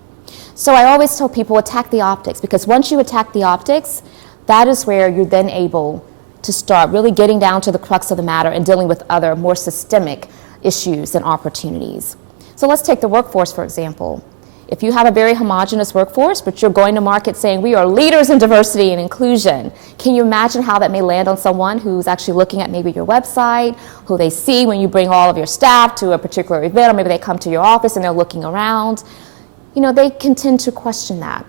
So I always tell people attack the optics, because once you attack the optics, that is where you're then able to start really getting down to the crux of the matter and dealing with other more systemic issues and opportunities. So let's take the workforce, for example. If you have a very homogeneous workforce, but you're going to market saying we are leaders in diversity and inclusion, can you imagine how that may land on someone who's actually looking at maybe your website, who they see when you bring all of your staff to a particular event, or maybe they come to your office and they're looking around? They can tend to question that.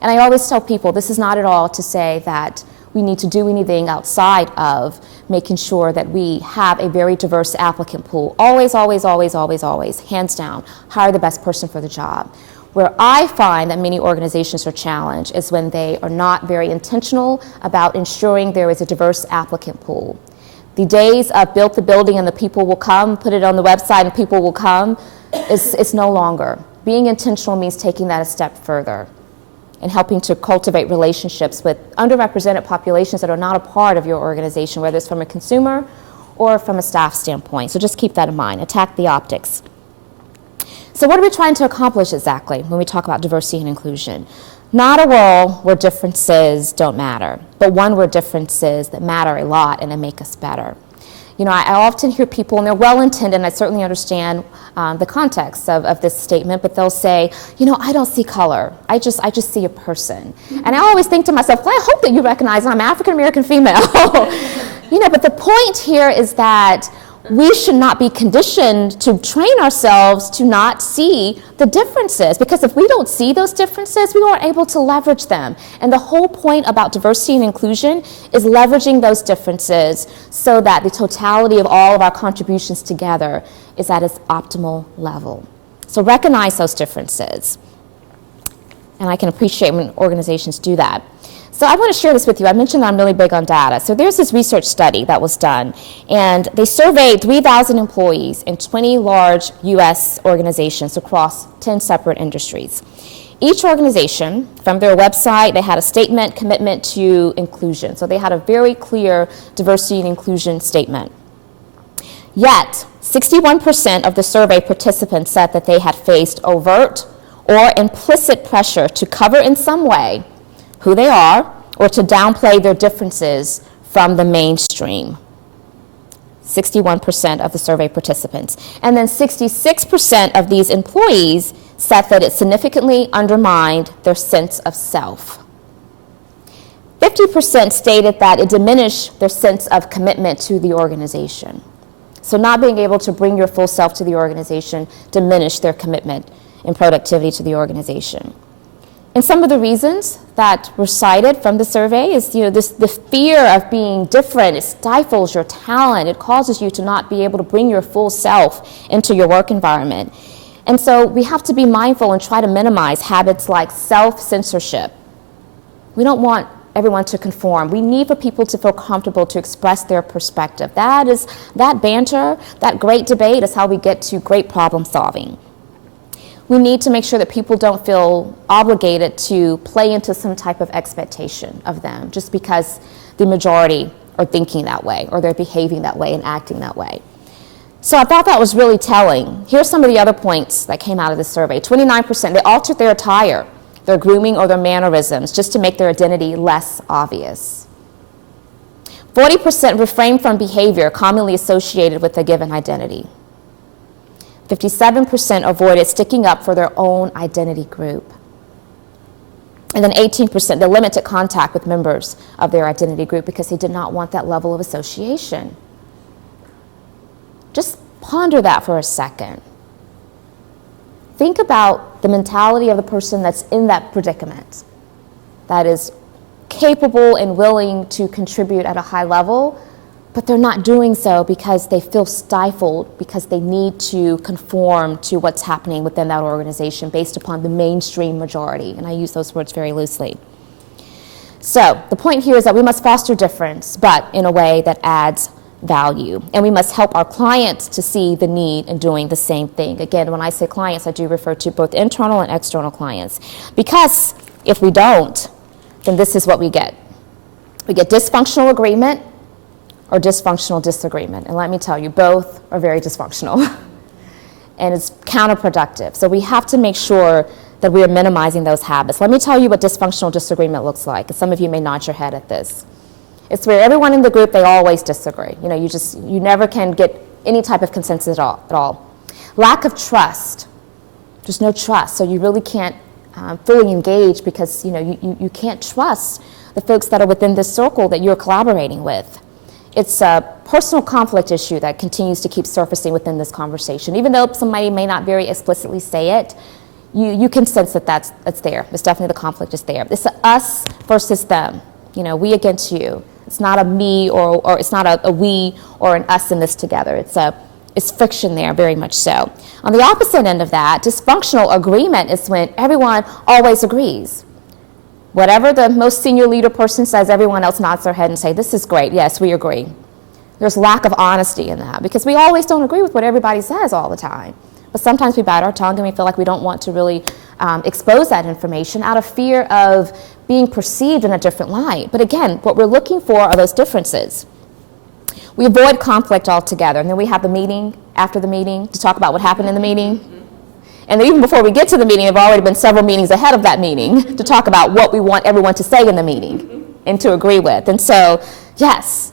And I always tell people this is not at all to say that we need to do anything outside of making sure that we have a very diverse applicant pool. Always, hands down, hire the best person for the job. Where I find that many organizations are challenged is when they are not very intentional about ensuring there is a diverse applicant pool. The days of built the building and the people will come, put it on the website and people will come, it's no longer. Being intentional means taking that a step further and helping to cultivate relationships with underrepresented populations that are not a part of your organization, whether it's from a consumer or from a staff standpoint. So just keep that in mind. Attack the optics. So what are we trying to accomplish exactly when we talk about diversity and inclusion? Not a world where differences don't matter, but one where differences that matter a lot and that make us better. You know, I often hear people, and they're well-intended, and I certainly understand the context of this statement, but they'll say, you know, I don't see color. I just see a person. And I always think to myself, well, I hope that you recognize I'm African-American female. You know, but the point here is that we should not be conditioned to train ourselves to not see the differences, because if we don't see those differences, we aren't able to leverage them. And the whole point about diversity and inclusion is leveraging those differences so that the totality of all of our contributions together is at its optimal level. So recognize those differences. And I can appreciate when organizations do that. So I want to share this with you. I mentioned that I'm really big on data. So there's this research study that was done, and they surveyed 3,000 employees in 20 large U.S. organizations across 10 separate industries. Each organization, from their website, they had a statement, commitment to inclusion. So they had a very clear diversity and inclusion statement. Yet, 61% of the survey participants said that they had faced overt or implicit pressure to cover in some way who they are, or to downplay their differences from the mainstream. 61% of the survey participants. And then 66% of these employees said that it significantly undermined their sense of self. 50% stated that it diminished their sense of commitment to the organization. So not being able to bring your full self to the organization diminished their commitment and productivity to the organization. And some of the reasons that were cited from the survey is, you know, the fear of being different. It stifles your talent. It causes you to not be able to bring your full self into your work environment. And so we have to be mindful and try to minimize habits like self-censorship. We don't want everyone to conform. We need for people to feel comfortable to express their perspective. That banter, that great debate is how we get to great problem solving. We need to make sure that people don't feel obligated to play into some type of expectation of them just because the majority are thinking that way or they're behaving that way and acting that way. So I thought that was really telling. Here's some of the other points that came out of this survey. 29%, they altered their attire, their grooming, or their mannerisms just to make their identity less obvious. 40% refrained from behavior commonly associated with a given identity. 57% avoided sticking up for their own identity group. And then 18%, they limited contact with members of their identity group because they did not want that level of association. Just ponder that for a second. Think about the mentality of the person that's in that predicament, that is capable and willing to contribute at a high level, but they're not doing so because they feel stifled, because they need to conform to what's happening within that organization based upon the mainstream majority. And I use those words very loosely. So the point here is that we must foster difference, but in a way that adds value. And we must help our clients to see the need in doing the same thing. Again, when I say clients, I do refer to both internal and external clients. Because if we don't, then this is what we get. We get dysfunctional agreement or dysfunctional disagreement. And let me tell you, both are very dysfunctional. And it's counterproductive. So we have to make sure that we are minimizing those habits. Let me tell you what dysfunctional disagreement looks like. And some of you may nod your head at this. It's where everyone in the group, they always disagree. You know, you never can get any type of consensus at all. Lack of trust. There's no trust, so you really can't fully engage because, you know, you can't trust the folks that are within this circle that you're collaborating with. It's a personal conflict issue that continues to keep surfacing within this conversation. Even though somebody may not very explicitly say it, you can sense that that's there. It's definitely the conflict is there. It's a us versus them. You know, we against you. It's not a me or it's not a we or an us in this together. It's friction there, very much so. On the opposite end of that, dysfunctional agreement is when everyone always agrees. Whatever the most senior leader person says, everyone else nods their head and say, this is great, yes, we agree. There's lack of honesty in that because we always don't agree with what everybody says all the time. But sometimes we bite our tongue and we feel like we don't want to really expose that information out of fear of being perceived in a different light. But again, what we're looking for are those differences. We avoid conflict altogether, and then we have the meeting after the meeting to talk about what happened in the meeting. And even before we get to the meeting, there have already been several meetings ahead of that meeting to talk about what we want everyone to say in the meeting and to agree with. And so, yes,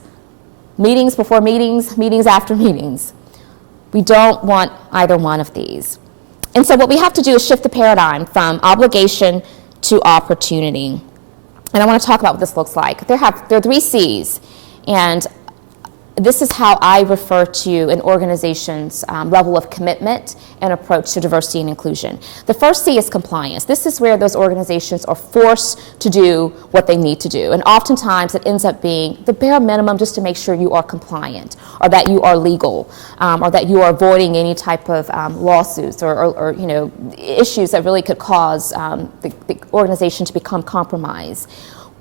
meetings before meetings, meetings after meetings. We don't want either one of these. And so what we have to do is shift the paradigm from obligation to opportunity. And I want to talk about what this looks like. There are 3 C's, and this is how I refer to an organization's level of commitment and approach to diversity and inclusion. The first C is compliance. This is where those organizations are forced to do what they need to do. And oftentimes it ends up being the bare minimum just to make sure you are compliant, or that you are legal, or that you are avoiding any type of lawsuits or issues that really could cause the organization to become compromised.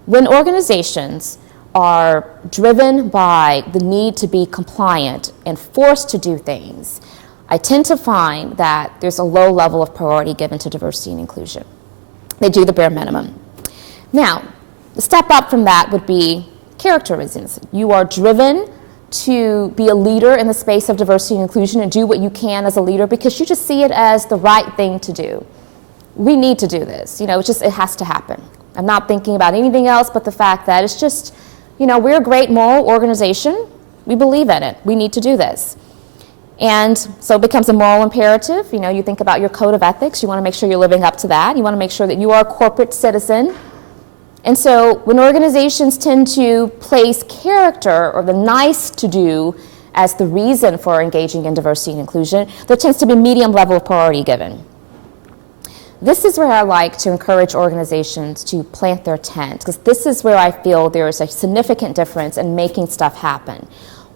When organizations are driven by the need to be compliant and forced to do things, I tend to find that there's a low level of priority given to diversity and inclusion. They do the bare minimum. Now, the step up from that would be character reasons. You are driven to be a leader in the space of diversity and inclusion and do what you can as a leader because you just see it as the right thing to do. We need to do this. It has to happen. I'm not thinking about anything else but the fact that it's just, we're a great moral organization. We believe in it. We need to do this. And so it becomes a moral imperative. You think about your code of ethics. You want to make sure you're living up to that. You want to make sure that you are a corporate citizen. And so when organizations tend to place character or the nice to do as the reason for engaging in diversity and inclusion, there tends to be medium level of priority given. This is where I like to encourage organizations to plant their tent, because this is where I feel there is a significant difference in making stuff happen.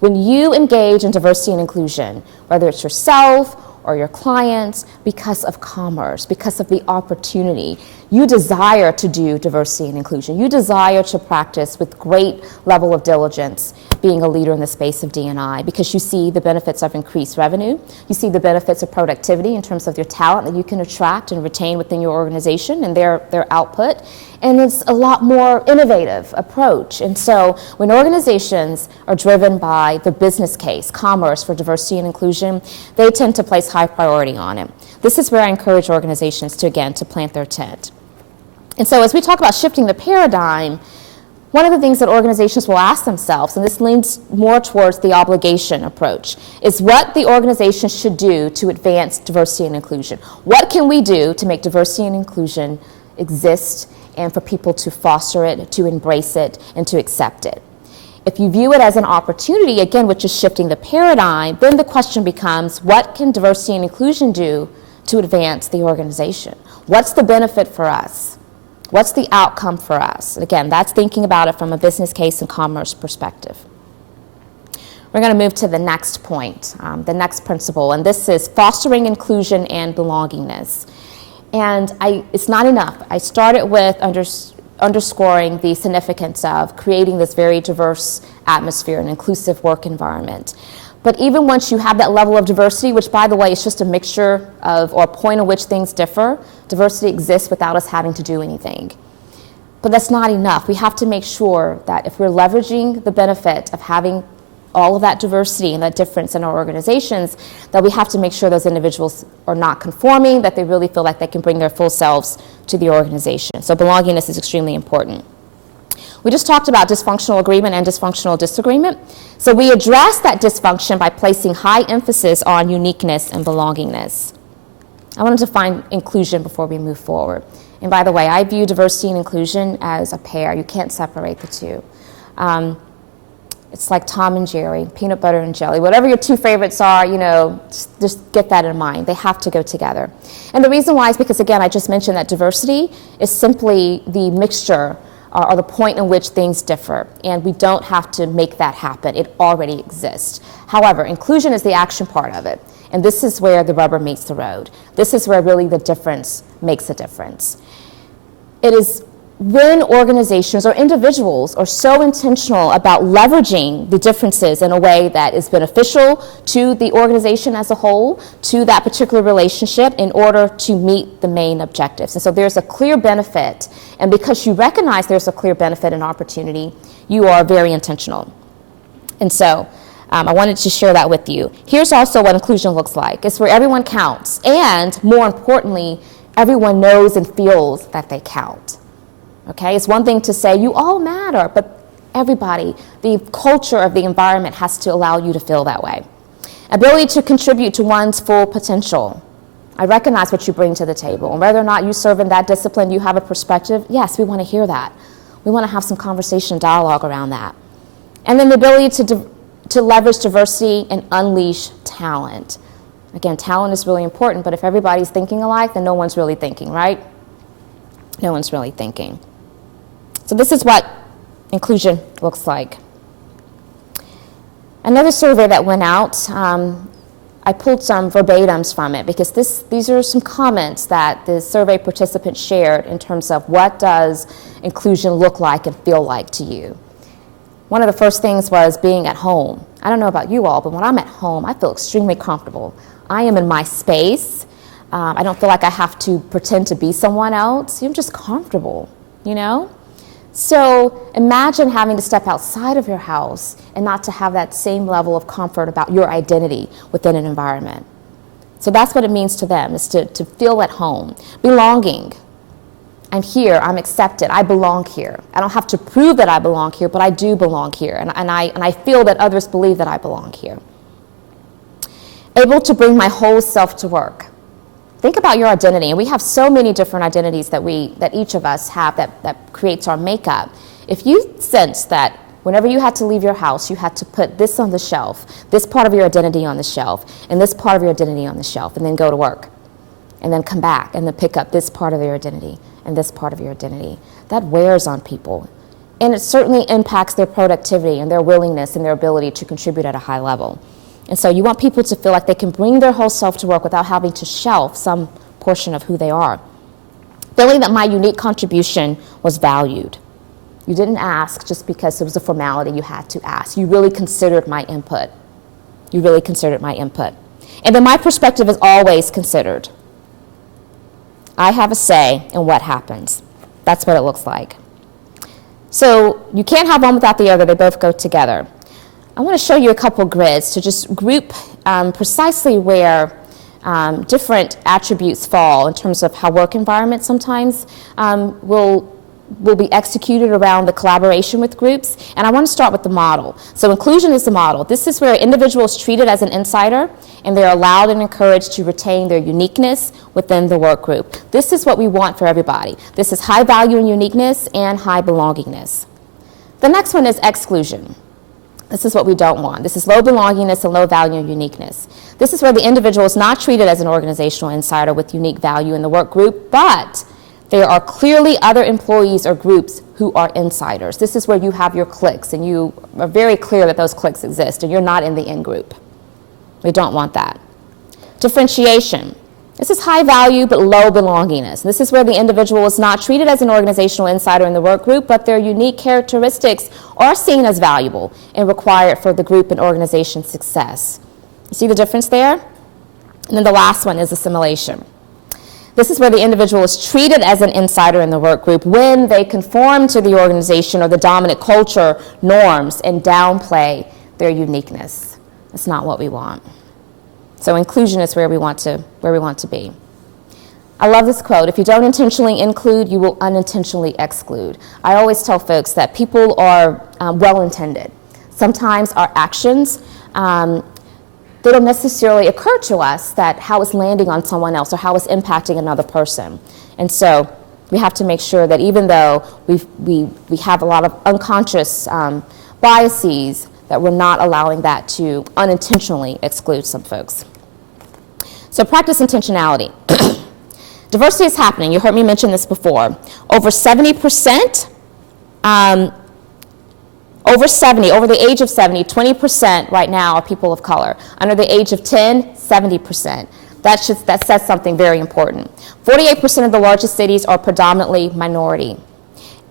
When you engage in diversity and inclusion, whether it's yourself or your clients, because of commerce, because of the opportunity, you desire to do diversity and inclusion. You desire to practice with great level of diligence being a leader in the space of D&I, because you see the benefits of increased revenue. You see the benefits of productivity in terms of your talent that you can attract and retain within your organization and their output. And it's a lot more innovative approach. And so when organizations are driven by the business case, commerce for diversity and inclusion, they tend to place high priority on it. This is where I encourage organizations to plant their tent. And so as we talk about shifting the paradigm, one of the things that organizations will ask themselves, and this leans more towards the obligation approach, is what the organization should do to advance diversity and inclusion. What can we do to make diversity and inclusion exist and for people to foster it, to embrace it, and to accept it? If you view it as an opportunity, again, which is shifting the paradigm, then the question becomes, what can diversity and inclusion do to advance the organization? What's the benefit for us? What's the outcome for us? Again, that's thinking about it from a business case and commerce perspective. We're going to move to the next point, the next principle, and this is fostering inclusion and belongingness. And it's not enough. I started with underscoring the significance of creating this very diverse atmosphere and inclusive work environment. But even once you have that level of diversity, which by the way is just a mixture of, or a point at which things differ, diversity exists without us having to do anything. But that's not enough. We have to make sure that if we're leveraging the benefit of having all of that diversity and that difference in our organizations, that we have to make sure those individuals are not conforming, that they really feel like they can bring their full selves to the organization. So belongingness is extremely important. We just talked about dysfunctional agreement and dysfunctional disagreement. So we address that dysfunction by placing high emphasis on uniqueness and belongingness. I want to define inclusion before we move forward. And by the way, I view diversity and inclusion as a pair. You can't separate the two. It's like Tom and Jerry, peanut butter and jelly. Whatever your two favorites are, just get that in mind. They have to go together. And the reason why is because, again, I just mentioned that diversity is simply the mixture or the point in which things differ, and we don't have to make that happen. It already exists. However, inclusion is the action part of it, and this is where the rubber meets the road. This is where really the difference makes a difference. It is when organizations or individuals are so intentional about leveraging the differences in a way that is beneficial to the organization as a whole, to that particular relationship, in order to meet the main objectives. And so there's a clear benefit, and because you recognize there's a clear benefit and opportunity, you are very intentional. And so I wanted to share that with you. Here's also what inclusion looks like. It's where everyone counts, and more importantly, everyone knows and feels that they count. Okay, it's one thing to say you all matter, but everybody, the culture of the environment has to allow you to feel that way. Ability to contribute to one's full potential. I recognize what you bring to the table, and whether or not you serve in that discipline, you have a perspective, yes, we want to hear that. We want to have some conversation, dialogue around that. And then the ability to leverage diversity and unleash talent. Again, talent is really important, but if everybody's thinking alike, then no one's really thinking, right? No one's really thinking. So this is what inclusion looks like. Another survey that went out, I pulled some verbatims from it because these are some comments that the survey participants shared in terms of what does inclusion look like and feel like to you. One of the first things was being at home. I don't know about you all, but when I'm at home, I feel extremely comfortable. I am in my space. I don't feel like I have to pretend to be someone else. I'm just comfortable, you know? So imagine having to step outside of your house and not to have that same level of comfort about your identity within an environment. So that's what it means to them, is to feel at home. Belonging. I'm here, I'm accepted, I belong here. I don't have to prove that I belong here, but I do belong here, and I feel that others believe that I belong here. Able to bring my whole self to work. Think about your identity, and we have so many different identities that each of us have that creates our makeup. If you sense that whenever you had to leave your house, you had to put this on the shelf, this part of your identity on the shelf, and this part of your identity on the shelf, and then go to work, and then come back, and then pick up this part of your identity, and this part of your identity, that wears on people. And it certainly impacts their productivity and their willingness and their ability to contribute at a high level. And so you want people to feel like they can bring their whole self to work without having to shelf some portion of who they are. Feeling that my unique contribution was valued. You didn't ask just because it was a formality you had to ask. You really considered my input. You really considered my input. And then my perspective is always considered. I have a say in what happens. That's what it looks like. So you can't have one without the other. They both go together. I want to show you a couple grids to just group precisely where different attributes fall in terms of how work environments sometimes will be executed around the collaboration with groups. And I want to start with the model. So inclusion is the model. This is where individuals treated as an insider, and they're allowed and encouraged to retain their uniqueness within the work group. This is what we want for everybody. This is high value and uniqueness and high belongingness. The next one is exclusion. This is what we don't want. This is low belongingness and low value and uniqueness. This is where the individual is not treated as an organizational insider with unique value in the work group, but there are clearly other employees or groups who are insiders. This is where you have your cliques, and you are very clear that those cliques exist, and you're not in the in-group. We don't want that. Differentiation. This is high value but low belongingness. This is where the individual is not treated as an organizational insider in the work group, but their unique characteristics are seen as valuable and required for the group and organization success. You see the difference there? And then the last one is assimilation. This is where the individual is treated as an insider in the work group when they conform to the organization or the dominant culture norms and downplay their uniqueness. That's not what we want. So inclusion is where we want to be. I love this quote: if you don't intentionally include, you will unintentionally exclude. I always tell folks that people are well-intended. Sometimes our actions, they don't necessarily occur to us that how it's landing on someone else or how it's impacting another person. And so we have to make sure that even though we have a lot of unconscious biases, that we're not allowing that to unintentionally exclude some folks. So practice intentionality. Diversity is happening. You heard me mention this before. Over 70%, over the age of 70, 20% right now are people of color. Under the age of 10, 70%. That says something very important. 48% of the largest cities are predominantly minority.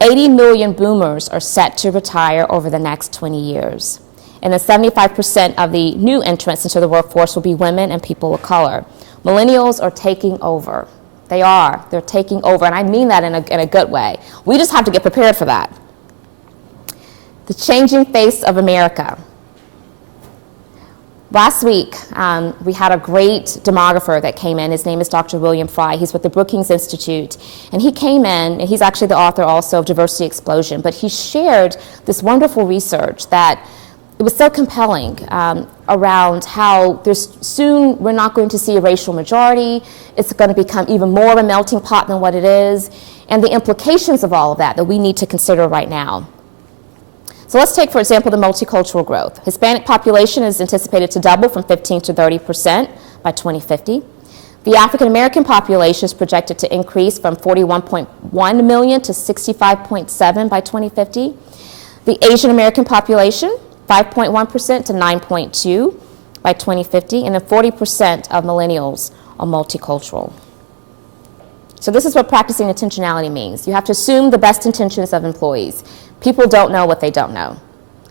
80 million boomers are set to retire over the next 20 years. And then 75% of the new entrants into the workforce will be women and people of color. Millennials are taking over. They are. They're taking over, and I mean that in a good way. We just have to get prepared for that. The changing face of America. Last week, we had a great demographer that came in. His name is Dr. William Fry. He's with the Brookings Institute. And he came in, and he's actually the author also of Diversity Explosion, but he shared this wonderful research that it was so compelling around how soon we're not going to see a racial majority. It's going to become even more of a melting pot than what it is, and the implications of all of that we need to consider right now. So let's take, for example, the multicultural growth. Hispanic population is anticipated to double from 15 to 30% by 2050. The African American population is projected to increase from 41.1 million to 65.7 by 2050. The Asian American population, 5.1% to 9.2 by 2050, and then 40% of millennials are multicultural. So this is what practicing intentionality means. You have to assume the best intentions of employees. People don't know what they don't know.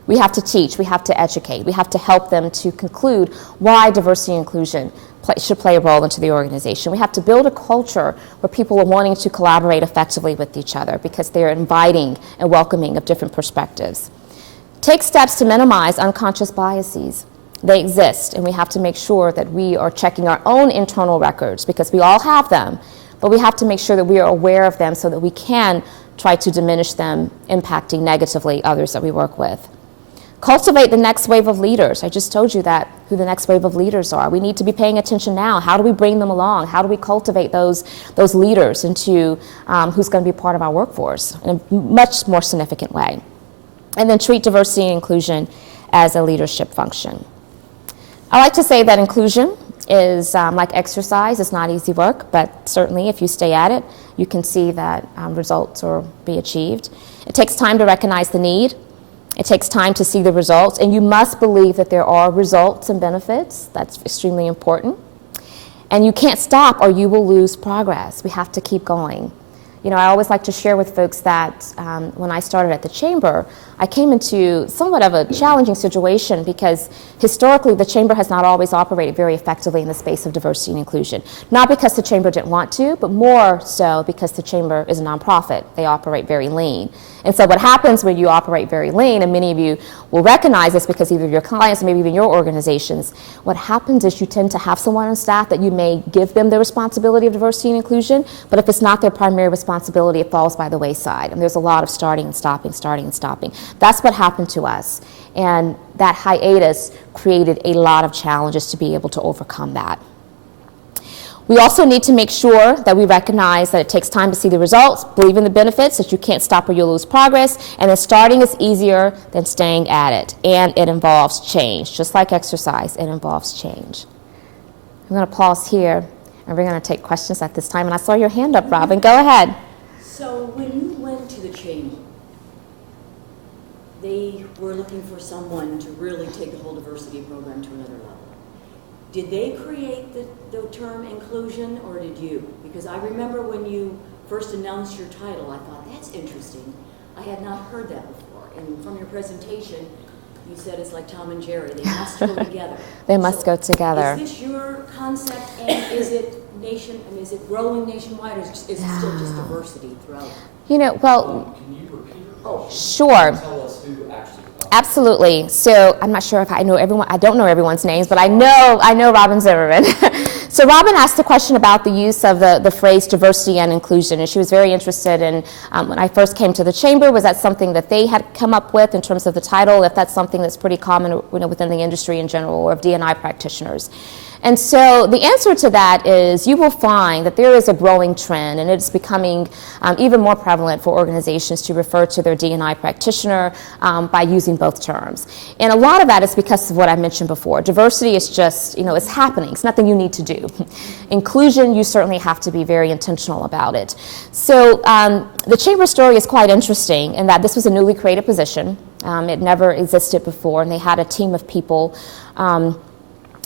We have to teach, we have to educate, we have to help them to conclude why diversity and inclusion should play a role into the organization. We have to build a culture where people are wanting to collaborate effectively with each other because they're inviting and welcoming of different perspectives. Take steps to minimize unconscious biases. They exist, and we have to make sure that we are checking our own internal records because we all have them, but we have to make sure that we are aware of them so that we can try to diminish them impacting negatively others that we work with. Cultivate the next wave of leaders. I just told you who the next wave of leaders are. We need to be paying attention now. How do we bring them along? How do we cultivate those leaders into who's going to be part of our workforce in a much more significant way? And then treat diversity and inclusion as a leadership function. I like to say that inclusion is like exercise. It's not easy work, but certainly if you stay at it, you can see that results will be achieved. It takes time to recognize the need. It takes time to see the results, and you must believe that there are results and benefits. That's extremely important. And you can't stop or you will lose progress. We have to keep going. You know, I always like to share with folks that when I started at the Chamber, I came into somewhat of a challenging situation because historically the Chamber has not always operated very effectively in the space of diversity and inclusion. Not because the Chamber didn't want to, but more so because the Chamber is a nonprofit. They operate very lean. And so what happens when you operate very lean, and many of you will recognize this because either your clients or maybe even your organizations, what happens is you tend to have someone on staff that you may give them the responsibility of diversity and inclusion, but if it's not their primary responsibility, it falls by the wayside. And there's a lot of starting and stopping, starting and stopping. That's what happened to us. And that hiatus created a lot of challenges to be able to overcome that. We also need to make sure that we recognize that it takes time to see the results, believe in the benefits, that you can't stop or you'll lose progress, and that starting is easier than staying at it. And it involves change. Just like exercise, it involves change. I'm going to pause here, and we're going to take questions at this time. And I saw your hand up, Robin. Go ahead. So when you went to the Chamber, they were looking for someone to really take the whole diversity program to another level. Did they create the term inclusion, or did you? Because I remember when you first announced your title, I thought, that's interesting. I had not heard that before. And from your presentation, you said it's like Tom and Jerry. They must go together. They must go together. Is this your concept, and is it growing nationwide, or is it still just diversity throughout? You know, well, Can you repeat your question? Sure. Tell us who actually. Absolutely. So I'm not sure if I know everyone. I don't know everyone's names, but I know Robin Zimmerman. So Robin asked the question about the use of the phrase diversity and inclusion, and she was very interested in, when I first came to the Chamber, was that something that they had come up with in terms of the title, if that's something that's pretty common within the industry in general, or of D&I practitioners. And so the answer to that is you will find that there is a growing trend, and it's becoming even more prevalent for organizations to refer to their D&I practitioner by using both terms. And a lot of that is because of what I mentioned before. Diversity is just, it's happening. It's nothing you need to do. Inclusion, you certainly have to be very intentional about it. So the Chamber story is quite interesting in that this was a newly created position. It never existed before, and they had a team of people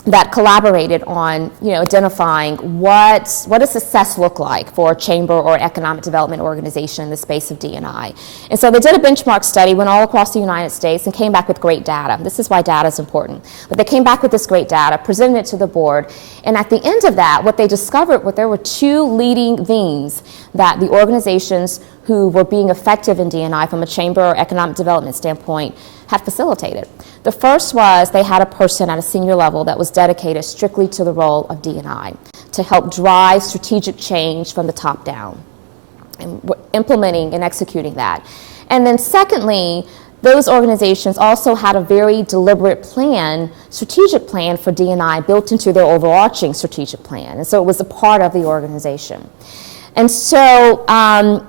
that collaborated on, identifying what does success look like for a chamber or economic development organization in the space of D&I. And so they did a benchmark study, went all across the United States, and came back with great data. This is why data is important. But they came back with this great data, presented it to the board, and at the end of that, what they discovered was there were two leading themes that the organizations who were being effective in D&I from a chamber or economic development standpoint had facilitated. The first was they had a person at a senior level that was dedicated strictly to the role of D&I to help drive strategic change from the top down, and implementing and executing that. And then secondly, those organizations also had a very deliberate plan, strategic plan for D&I built into their overarching strategic plan. And so it was a part of the organization. And so, I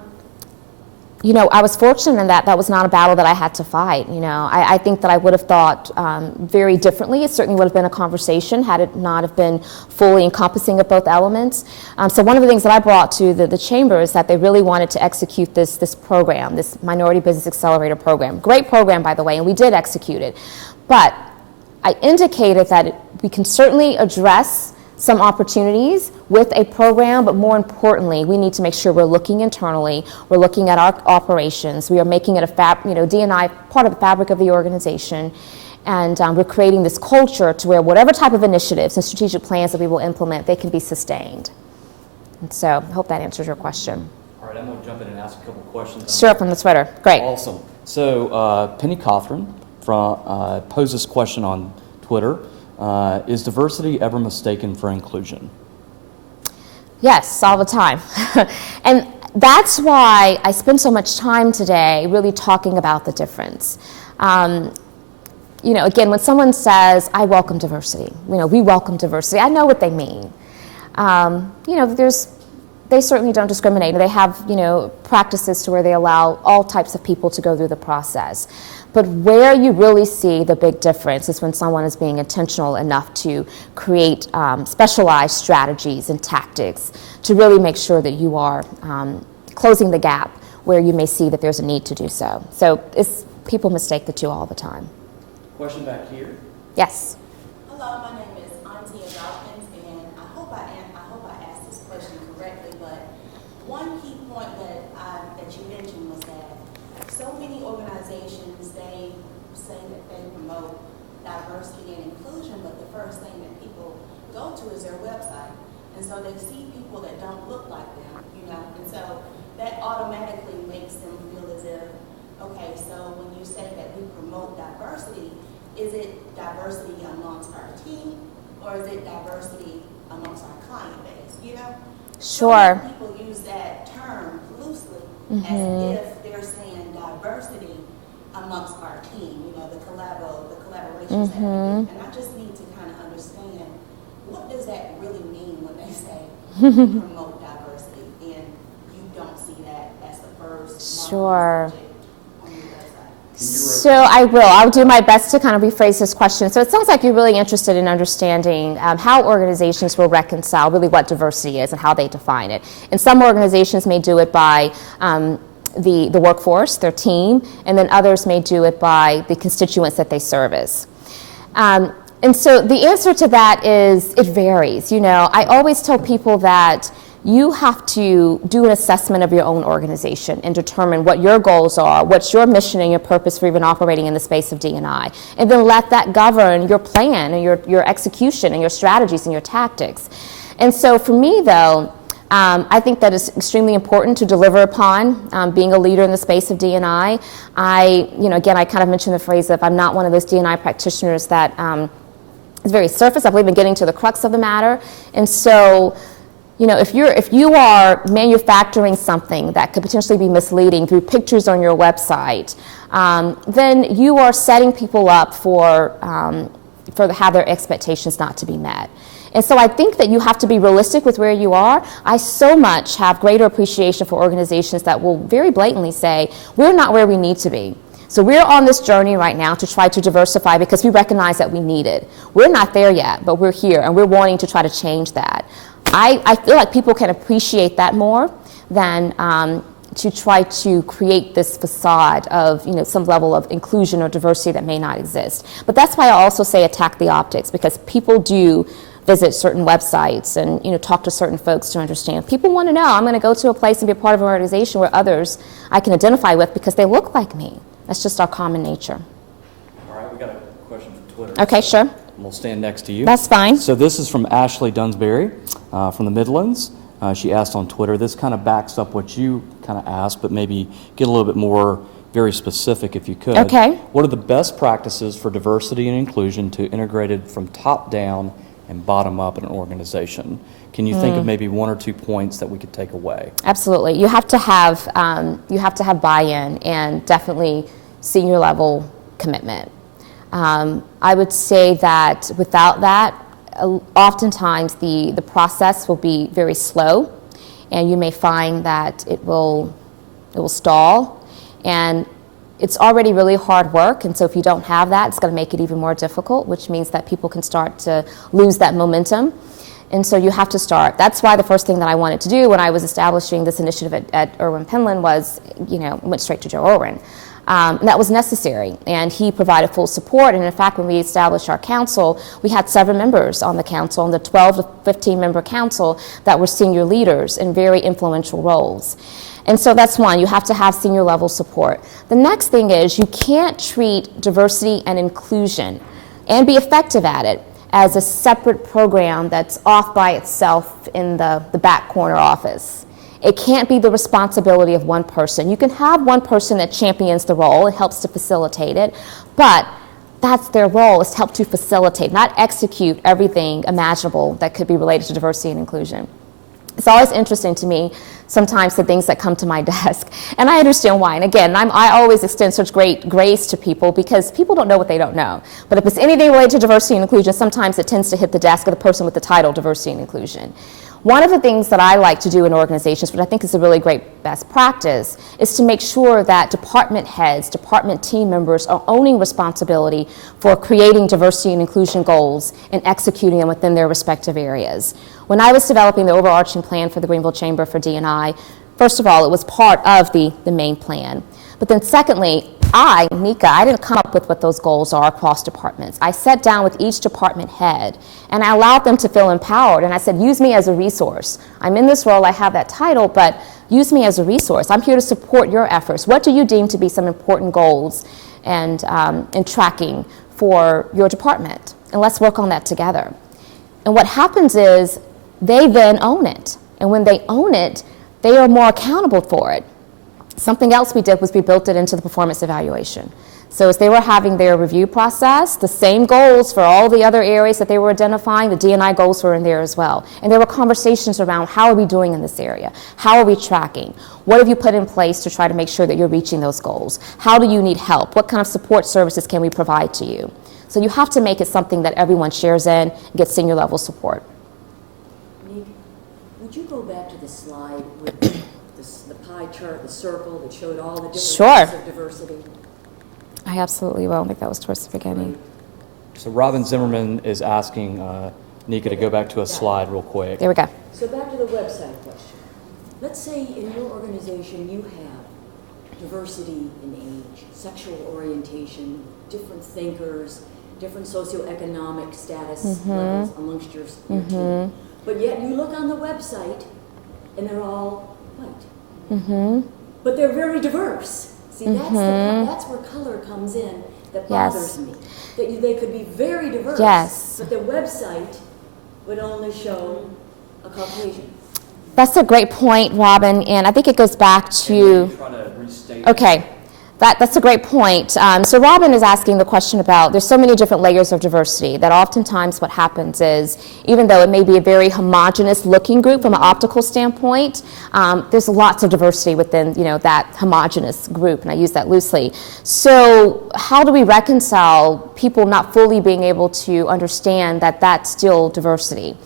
was fortunate in that was not a battle that I had to fight. I think that I would have thought very differently. It certainly would have been a conversation had it not have been fully encompassing of both elements. So one of the things that I brought to the chamber is that they really wanted to execute this program, this Minority Business Accelerator program. Great program, by the way, and we did execute it. But I indicated that we can certainly address some opportunities with a program, but more importantly, we need to make sure we're looking internally, we're looking at our operations, we are making it D&I part of the fabric of the organization, and we're creating this culture to where whatever type of initiatives and strategic plans that we will implement, they can be sustained. And so I hope that answers your question. All right, I'm going to jump in and ask a couple questions. Sure, from the Twitter. Great. Awesome. So Penny Cothran posed this question on Twitter. Is diversity ever mistaken for inclusion? Yes, all the time. And that's why I spend so much time today really talking about the difference. Again, when someone says, I welcome diversity, we welcome diversity, I know what they mean. They certainly don't discriminate. They have, practices to where they allow all types of people to go through the process. But where you really see the big difference is when someone is being intentional enough to create specialized strategies and tactics to really make sure that you are closing the gap where you may see that there's a need to do so. So people mistake the two all the time. Question back here. Yes. Hello, my name is Auntie Dawkins, and I hope I asked this question correctly, but one key point that you mentioned was that so many organizations, they say that they promote diversity and inclusion, but the first thing that people go to is their website. And so they see people that don't look like them, and so that automatically makes them feel as if, okay, so when you say that we promote diversity, is it diversity amongst our team, or is it diversity amongst our client base, Sure. So many people use that term loosely as if they're saying diversity amongst our team, the collaborations that we do. And I just need to kind of understand, what does that really mean when they say we promote diversity and you don't see that as the first Sure. subject on your website? So I'll do my best to kind of rephrase this question. So it sounds like you're really interested in understanding how organizations will reconcile really what diversity is and how they define it. And some organizations may do it by the workforce, their team, and then others may do it by the constituents that they service. And so the answer to that is it varies. I always tell people that you have to do an assessment of your own organization and determine what your goals are, what's your mission and your purpose for even operating in the space of D&I, and then let that govern your plan and your execution and your strategies and your tactics. And so for me, though, I think that it's extremely important to deliver upon being a leader in the space of D&I. Again, I kind of mentioned the phrase of I'm not one of those D&I practitioners that is very surface. I believe in getting to the crux of the matter. And so, if you are manufacturing something that could potentially be misleading through pictures on your website, then you are setting people up for have their expectations not to be met. And so I think that you have to be realistic with where you are. I so much have greater appreciation for organizations that will very blatantly say, we're not where we need to be. So we're on this journey right now to try to diversify because we recognize that we need it. We're not there yet, but we're here, and we're wanting to try to change that. I feel like people can appreciate that more than to try to create this facade of some level of inclusion or diversity that may not exist. But that's why I also say attack the optics, because people do visit certain websites and talk to certain folks to understand. People want to know, I'm going to go to a place and be a part of an organization where others I can identify with because they look like me. That's just our common nature. All right, we got a question from Twitter. Okay, sure. We'll stand next to you. That's fine. So this is from Ashley Dunsbury from the Midlands. She asked on Twitter, this kind of backs up what you kind of asked, but maybe get a little bit more very specific if you could. Okay. What are the best practices for diversity and inclusion to integrated from top down and bottom up in an organization? Can you think of maybe 1 or 2 points that we could take away? Absolutely. You have to have buy-in and definitely senior level commitment. I would say that without that, oftentimes the process will be very slow, and you may find that it will stall. And it's already really hard work, and so if you don't have that, it's going to make it even more difficult, which means that people can start to lose that momentum. And so you have to start. That's why the first thing that I wanted to do when I was establishing this initiative at Irwin-Penland was, went straight to Joe Irwin. And that was necessary, and he provided full support. And in fact, when we established our council, we had 7 members on the council, on the 12 to 15 member council that were senior leaders in very influential roles. And so that's one, you have to have senior level support. The next thing is you can't treat diversity and inclusion and be effective at it as a separate program that's off by itself in the back corner office. It can't be the responsibility of one person. You can have one person that champions the role and helps to facilitate it, but that's their role, is to help to facilitate, not execute everything imaginable that could be related to diversity and inclusion. It's always interesting to me sometimes the things that come to my desk, and I understand why. And again, I always extend such great grace to people because people don't know what they don't know. But if it's anything related to diversity and inclusion, sometimes it tends to hit the desk of the person with the title diversity and inclusion. One of the things that I like to do in organizations, which I think is a really great best practice, is to make sure that department heads, department team members are owning responsibility for creating diversity and inclusion goals and executing them within their respective areas. When I was developing the overarching plan for the Greenville Chamber for D&I, first of all, it was part of the main plan. But then secondly, Nika, I didn't come up with what those goals are across departments. I sat down with each department head and I allowed them to feel empowered, and I said, use me as a resource. I'm in this role, I have that title, but use me as a resource. I'm here to support your efforts. What do you deem to be some important goals and tracking for your department? And let's work on that together. And what happens is they then own it. And when they own it, they are more accountable for it. Something else we did was we built it into the performance evaluation. So as they were having their review process, the same goals for all the other areas that they were identifying, the D&I goals were in there as well. And there were conversations around how are we doing in this area? How are we tracking? What have you put in place to try to make sure that you're reaching those goals? How do you need help? What kind of support services can we provide to you? So you have to make it something that everyone shares in and gets senior level support. Nick, would you go back to the slide with the pie chart, the circle that showed all the different types of diversity? I absolutely will. I think that was towards the beginning. So Robin Zimmerman is asking Nika to go back to a slide real quick. There we go. So back to the website question. Let's say in your organization you have diversity in age, sexual orientation, different thinkers, different socioeconomic status levels amongst your team. But yet you look on the website and they're all white. But they're very diverse. See, that's where color comes in that bothers me. That they could be very diverse, but the website would only show a Caucasian. That's a great point, Robin, and I think it goes back to... Okay, that's a great point. So Robin is asking the question about, there's so many different layers of diversity that oftentimes what happens is, even though it may be a very homogeneous looking group from an optical standpoint, there's lots of diversity within that homogeneous group, and I use that loosely. So how do we reconcile people not fully being able to understand that that's still diversity?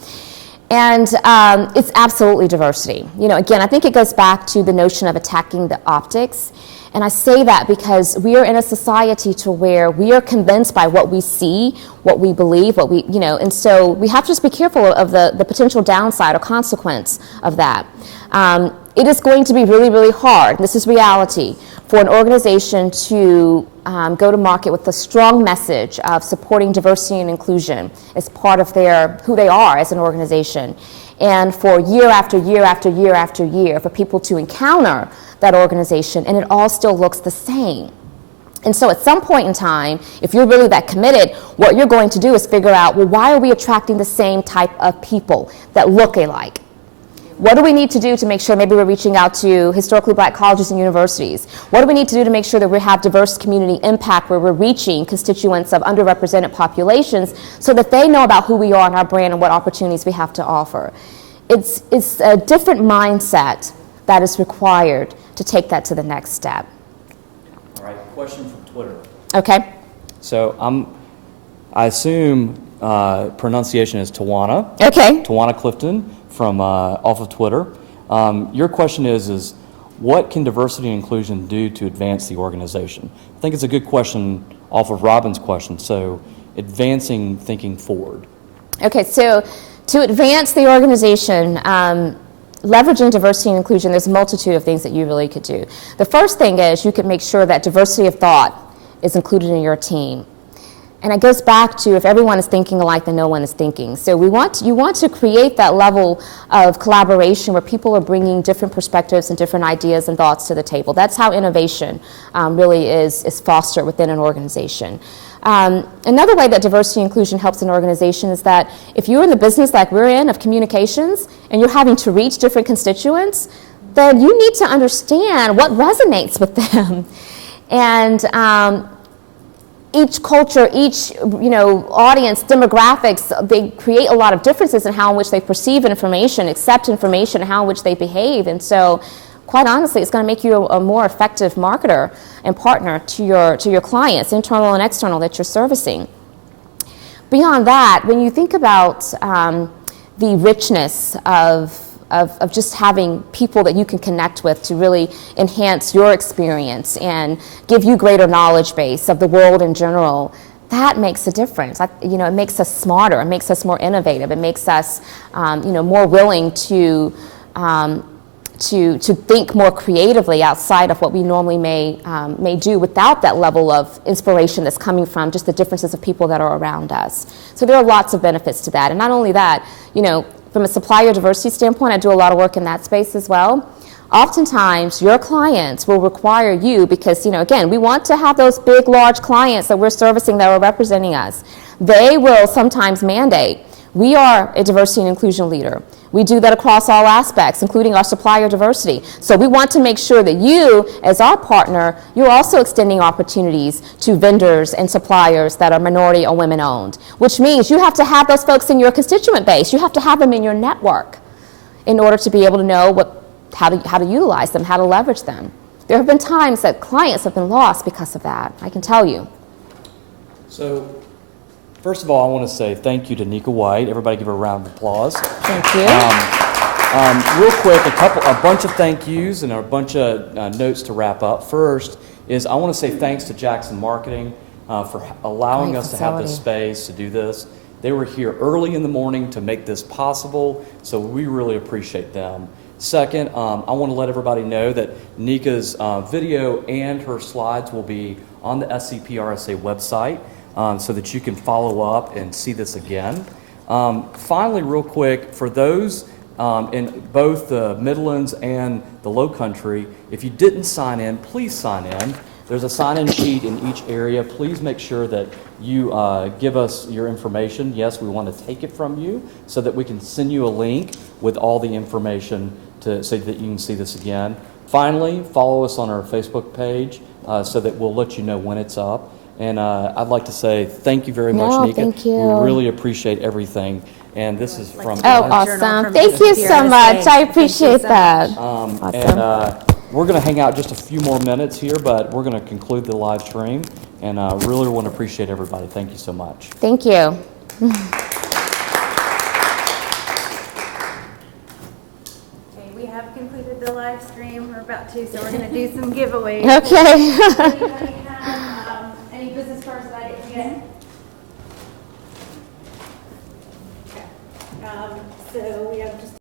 And it's absolutely diversity. Again, I think it goes back to the notion of attacking the optics. And I say that because we are in a society to where we are convinced by what we see, what we believe, and so we have to just be careful of the potential downside or consequence of that. It is going to be really, really hard, this is reality, for an organization to go to market with a strong message of supporting diversity and inclusion as part of who they are as an organization. And for year after year after year after year, for people to encounter that organization and it all still looks the same. And so at some point in time, if you're really that committed, what you're going to do is figure out, well, why are we attracting the same type of people that look alike? What do we need to do to make sure maybe we're reaching out to historically black colleges and universities? What do we need to do to make sure that we have diverse community impact where we're reaching constituents of underrepresented populations so that they know about who we are and our brand and what opportunities we have to offer? It's a different mindset that is required to take that to the next step. All right, question from Twitter. Okay. So I assume pronunciation is Tawana. Okay. Tawana Clifton from off of Twitter. Your question is what can diversity and inclusion do to advance the organization? I think it's a good question off of Robin's question. So advancing thinking forward. Okay, so to advance the organization, leveraging diversity and inclusion, there's a multitude of things that you really could do. The first thing is you could make sure that diversity of thought is included in your team. And it goes back to if everyone is thinking alike, then no one is thinking. So you want to create that level of collaboration where people are bringing different perspectives and different ideas and thoughts to the table. That's how innovation really is fostered within an organization. Another way that diversity and inclusion helps an organization is that if you're in the business like we're in of communications and you're having to reach different constituents, then you need to understand what resonates with them. And each culture, each audience, demographics, they create a lot of differences in how in which they perceive information, accept information, and how in which they behave. And so, quite honestly, it's going to make you a more effective marketer and partner to your clients, internal and external, that you're servicing. Beyond that, when you think about the richness of just having people that you can connect with to really enhance your experience and give you greater knowledge base of the world in general, that makes a difference. It makes us smarter, it makes us more innovative, it makes us more willing to think more creatively outside of what we normally may do without that level of inspiration that's coming from just the differences of people that are around us. So there are lots of benefits to that. And not only that, from a supplier diversity standpoint, I do a lot of work in that space as well. Oftentimes, your clients will require you because, again, we want to have those big, large clients that we're servicing that are representing us. They will sometimes mandate, we are a diversity and inclusion leader. We do that across all aspects, including our supplier diversity. So we want to make sure that you, as our partner, you're also extending opportunities to vendors and suppliers that are minority or women-owned, which means you have to have those folks in your constituent base. You have to have them in your network in order to be able to know how to utilize them, how to leverage them. There have been times that clients have been lost because of that, I can tell you. So, first of all, I want to say thank you to Nika White. Everybody give her a round of applause. Thank you. Real quick, a bunch of thank yous and a bunch of notes to wrap up. First is I want to say thanks to Jackson Marketing for allowing Great us to have this space to do this. They were here early in the morning to make this possible, so we really appreciate them. Second, I want to let everybody know that Nika's video and her slides will be on the SCPRSA website. So that you can follow up and see this again. Finally, real quick, for those in both the Midlands and the Low Country, if you didn't sign in, please sign in. There's a sign-in sheet in each area. Please make sure that you give us your information. Yes, we want to take it from you so that we can send you a link with all the information so that you can see this again. Finally, follow us on our Facebook page so that we'll let you know when it's up. And I'd like to say thank you very much, Nika. Thank you. We really appreciate everything. And this is from... Oh, awesome. Thank you so much. I appreciate that. Awesome. And we're going to hang out just a few more minutes here, but we're going to conclude the live stream. And really want to appreciate everybody. Thank you so much. Thank you. Okay, we have concluded the live stream. We're about to, so we're going to do some giveaways. Okay. Anybody have any business cards that I didn't get? Okay. So we have just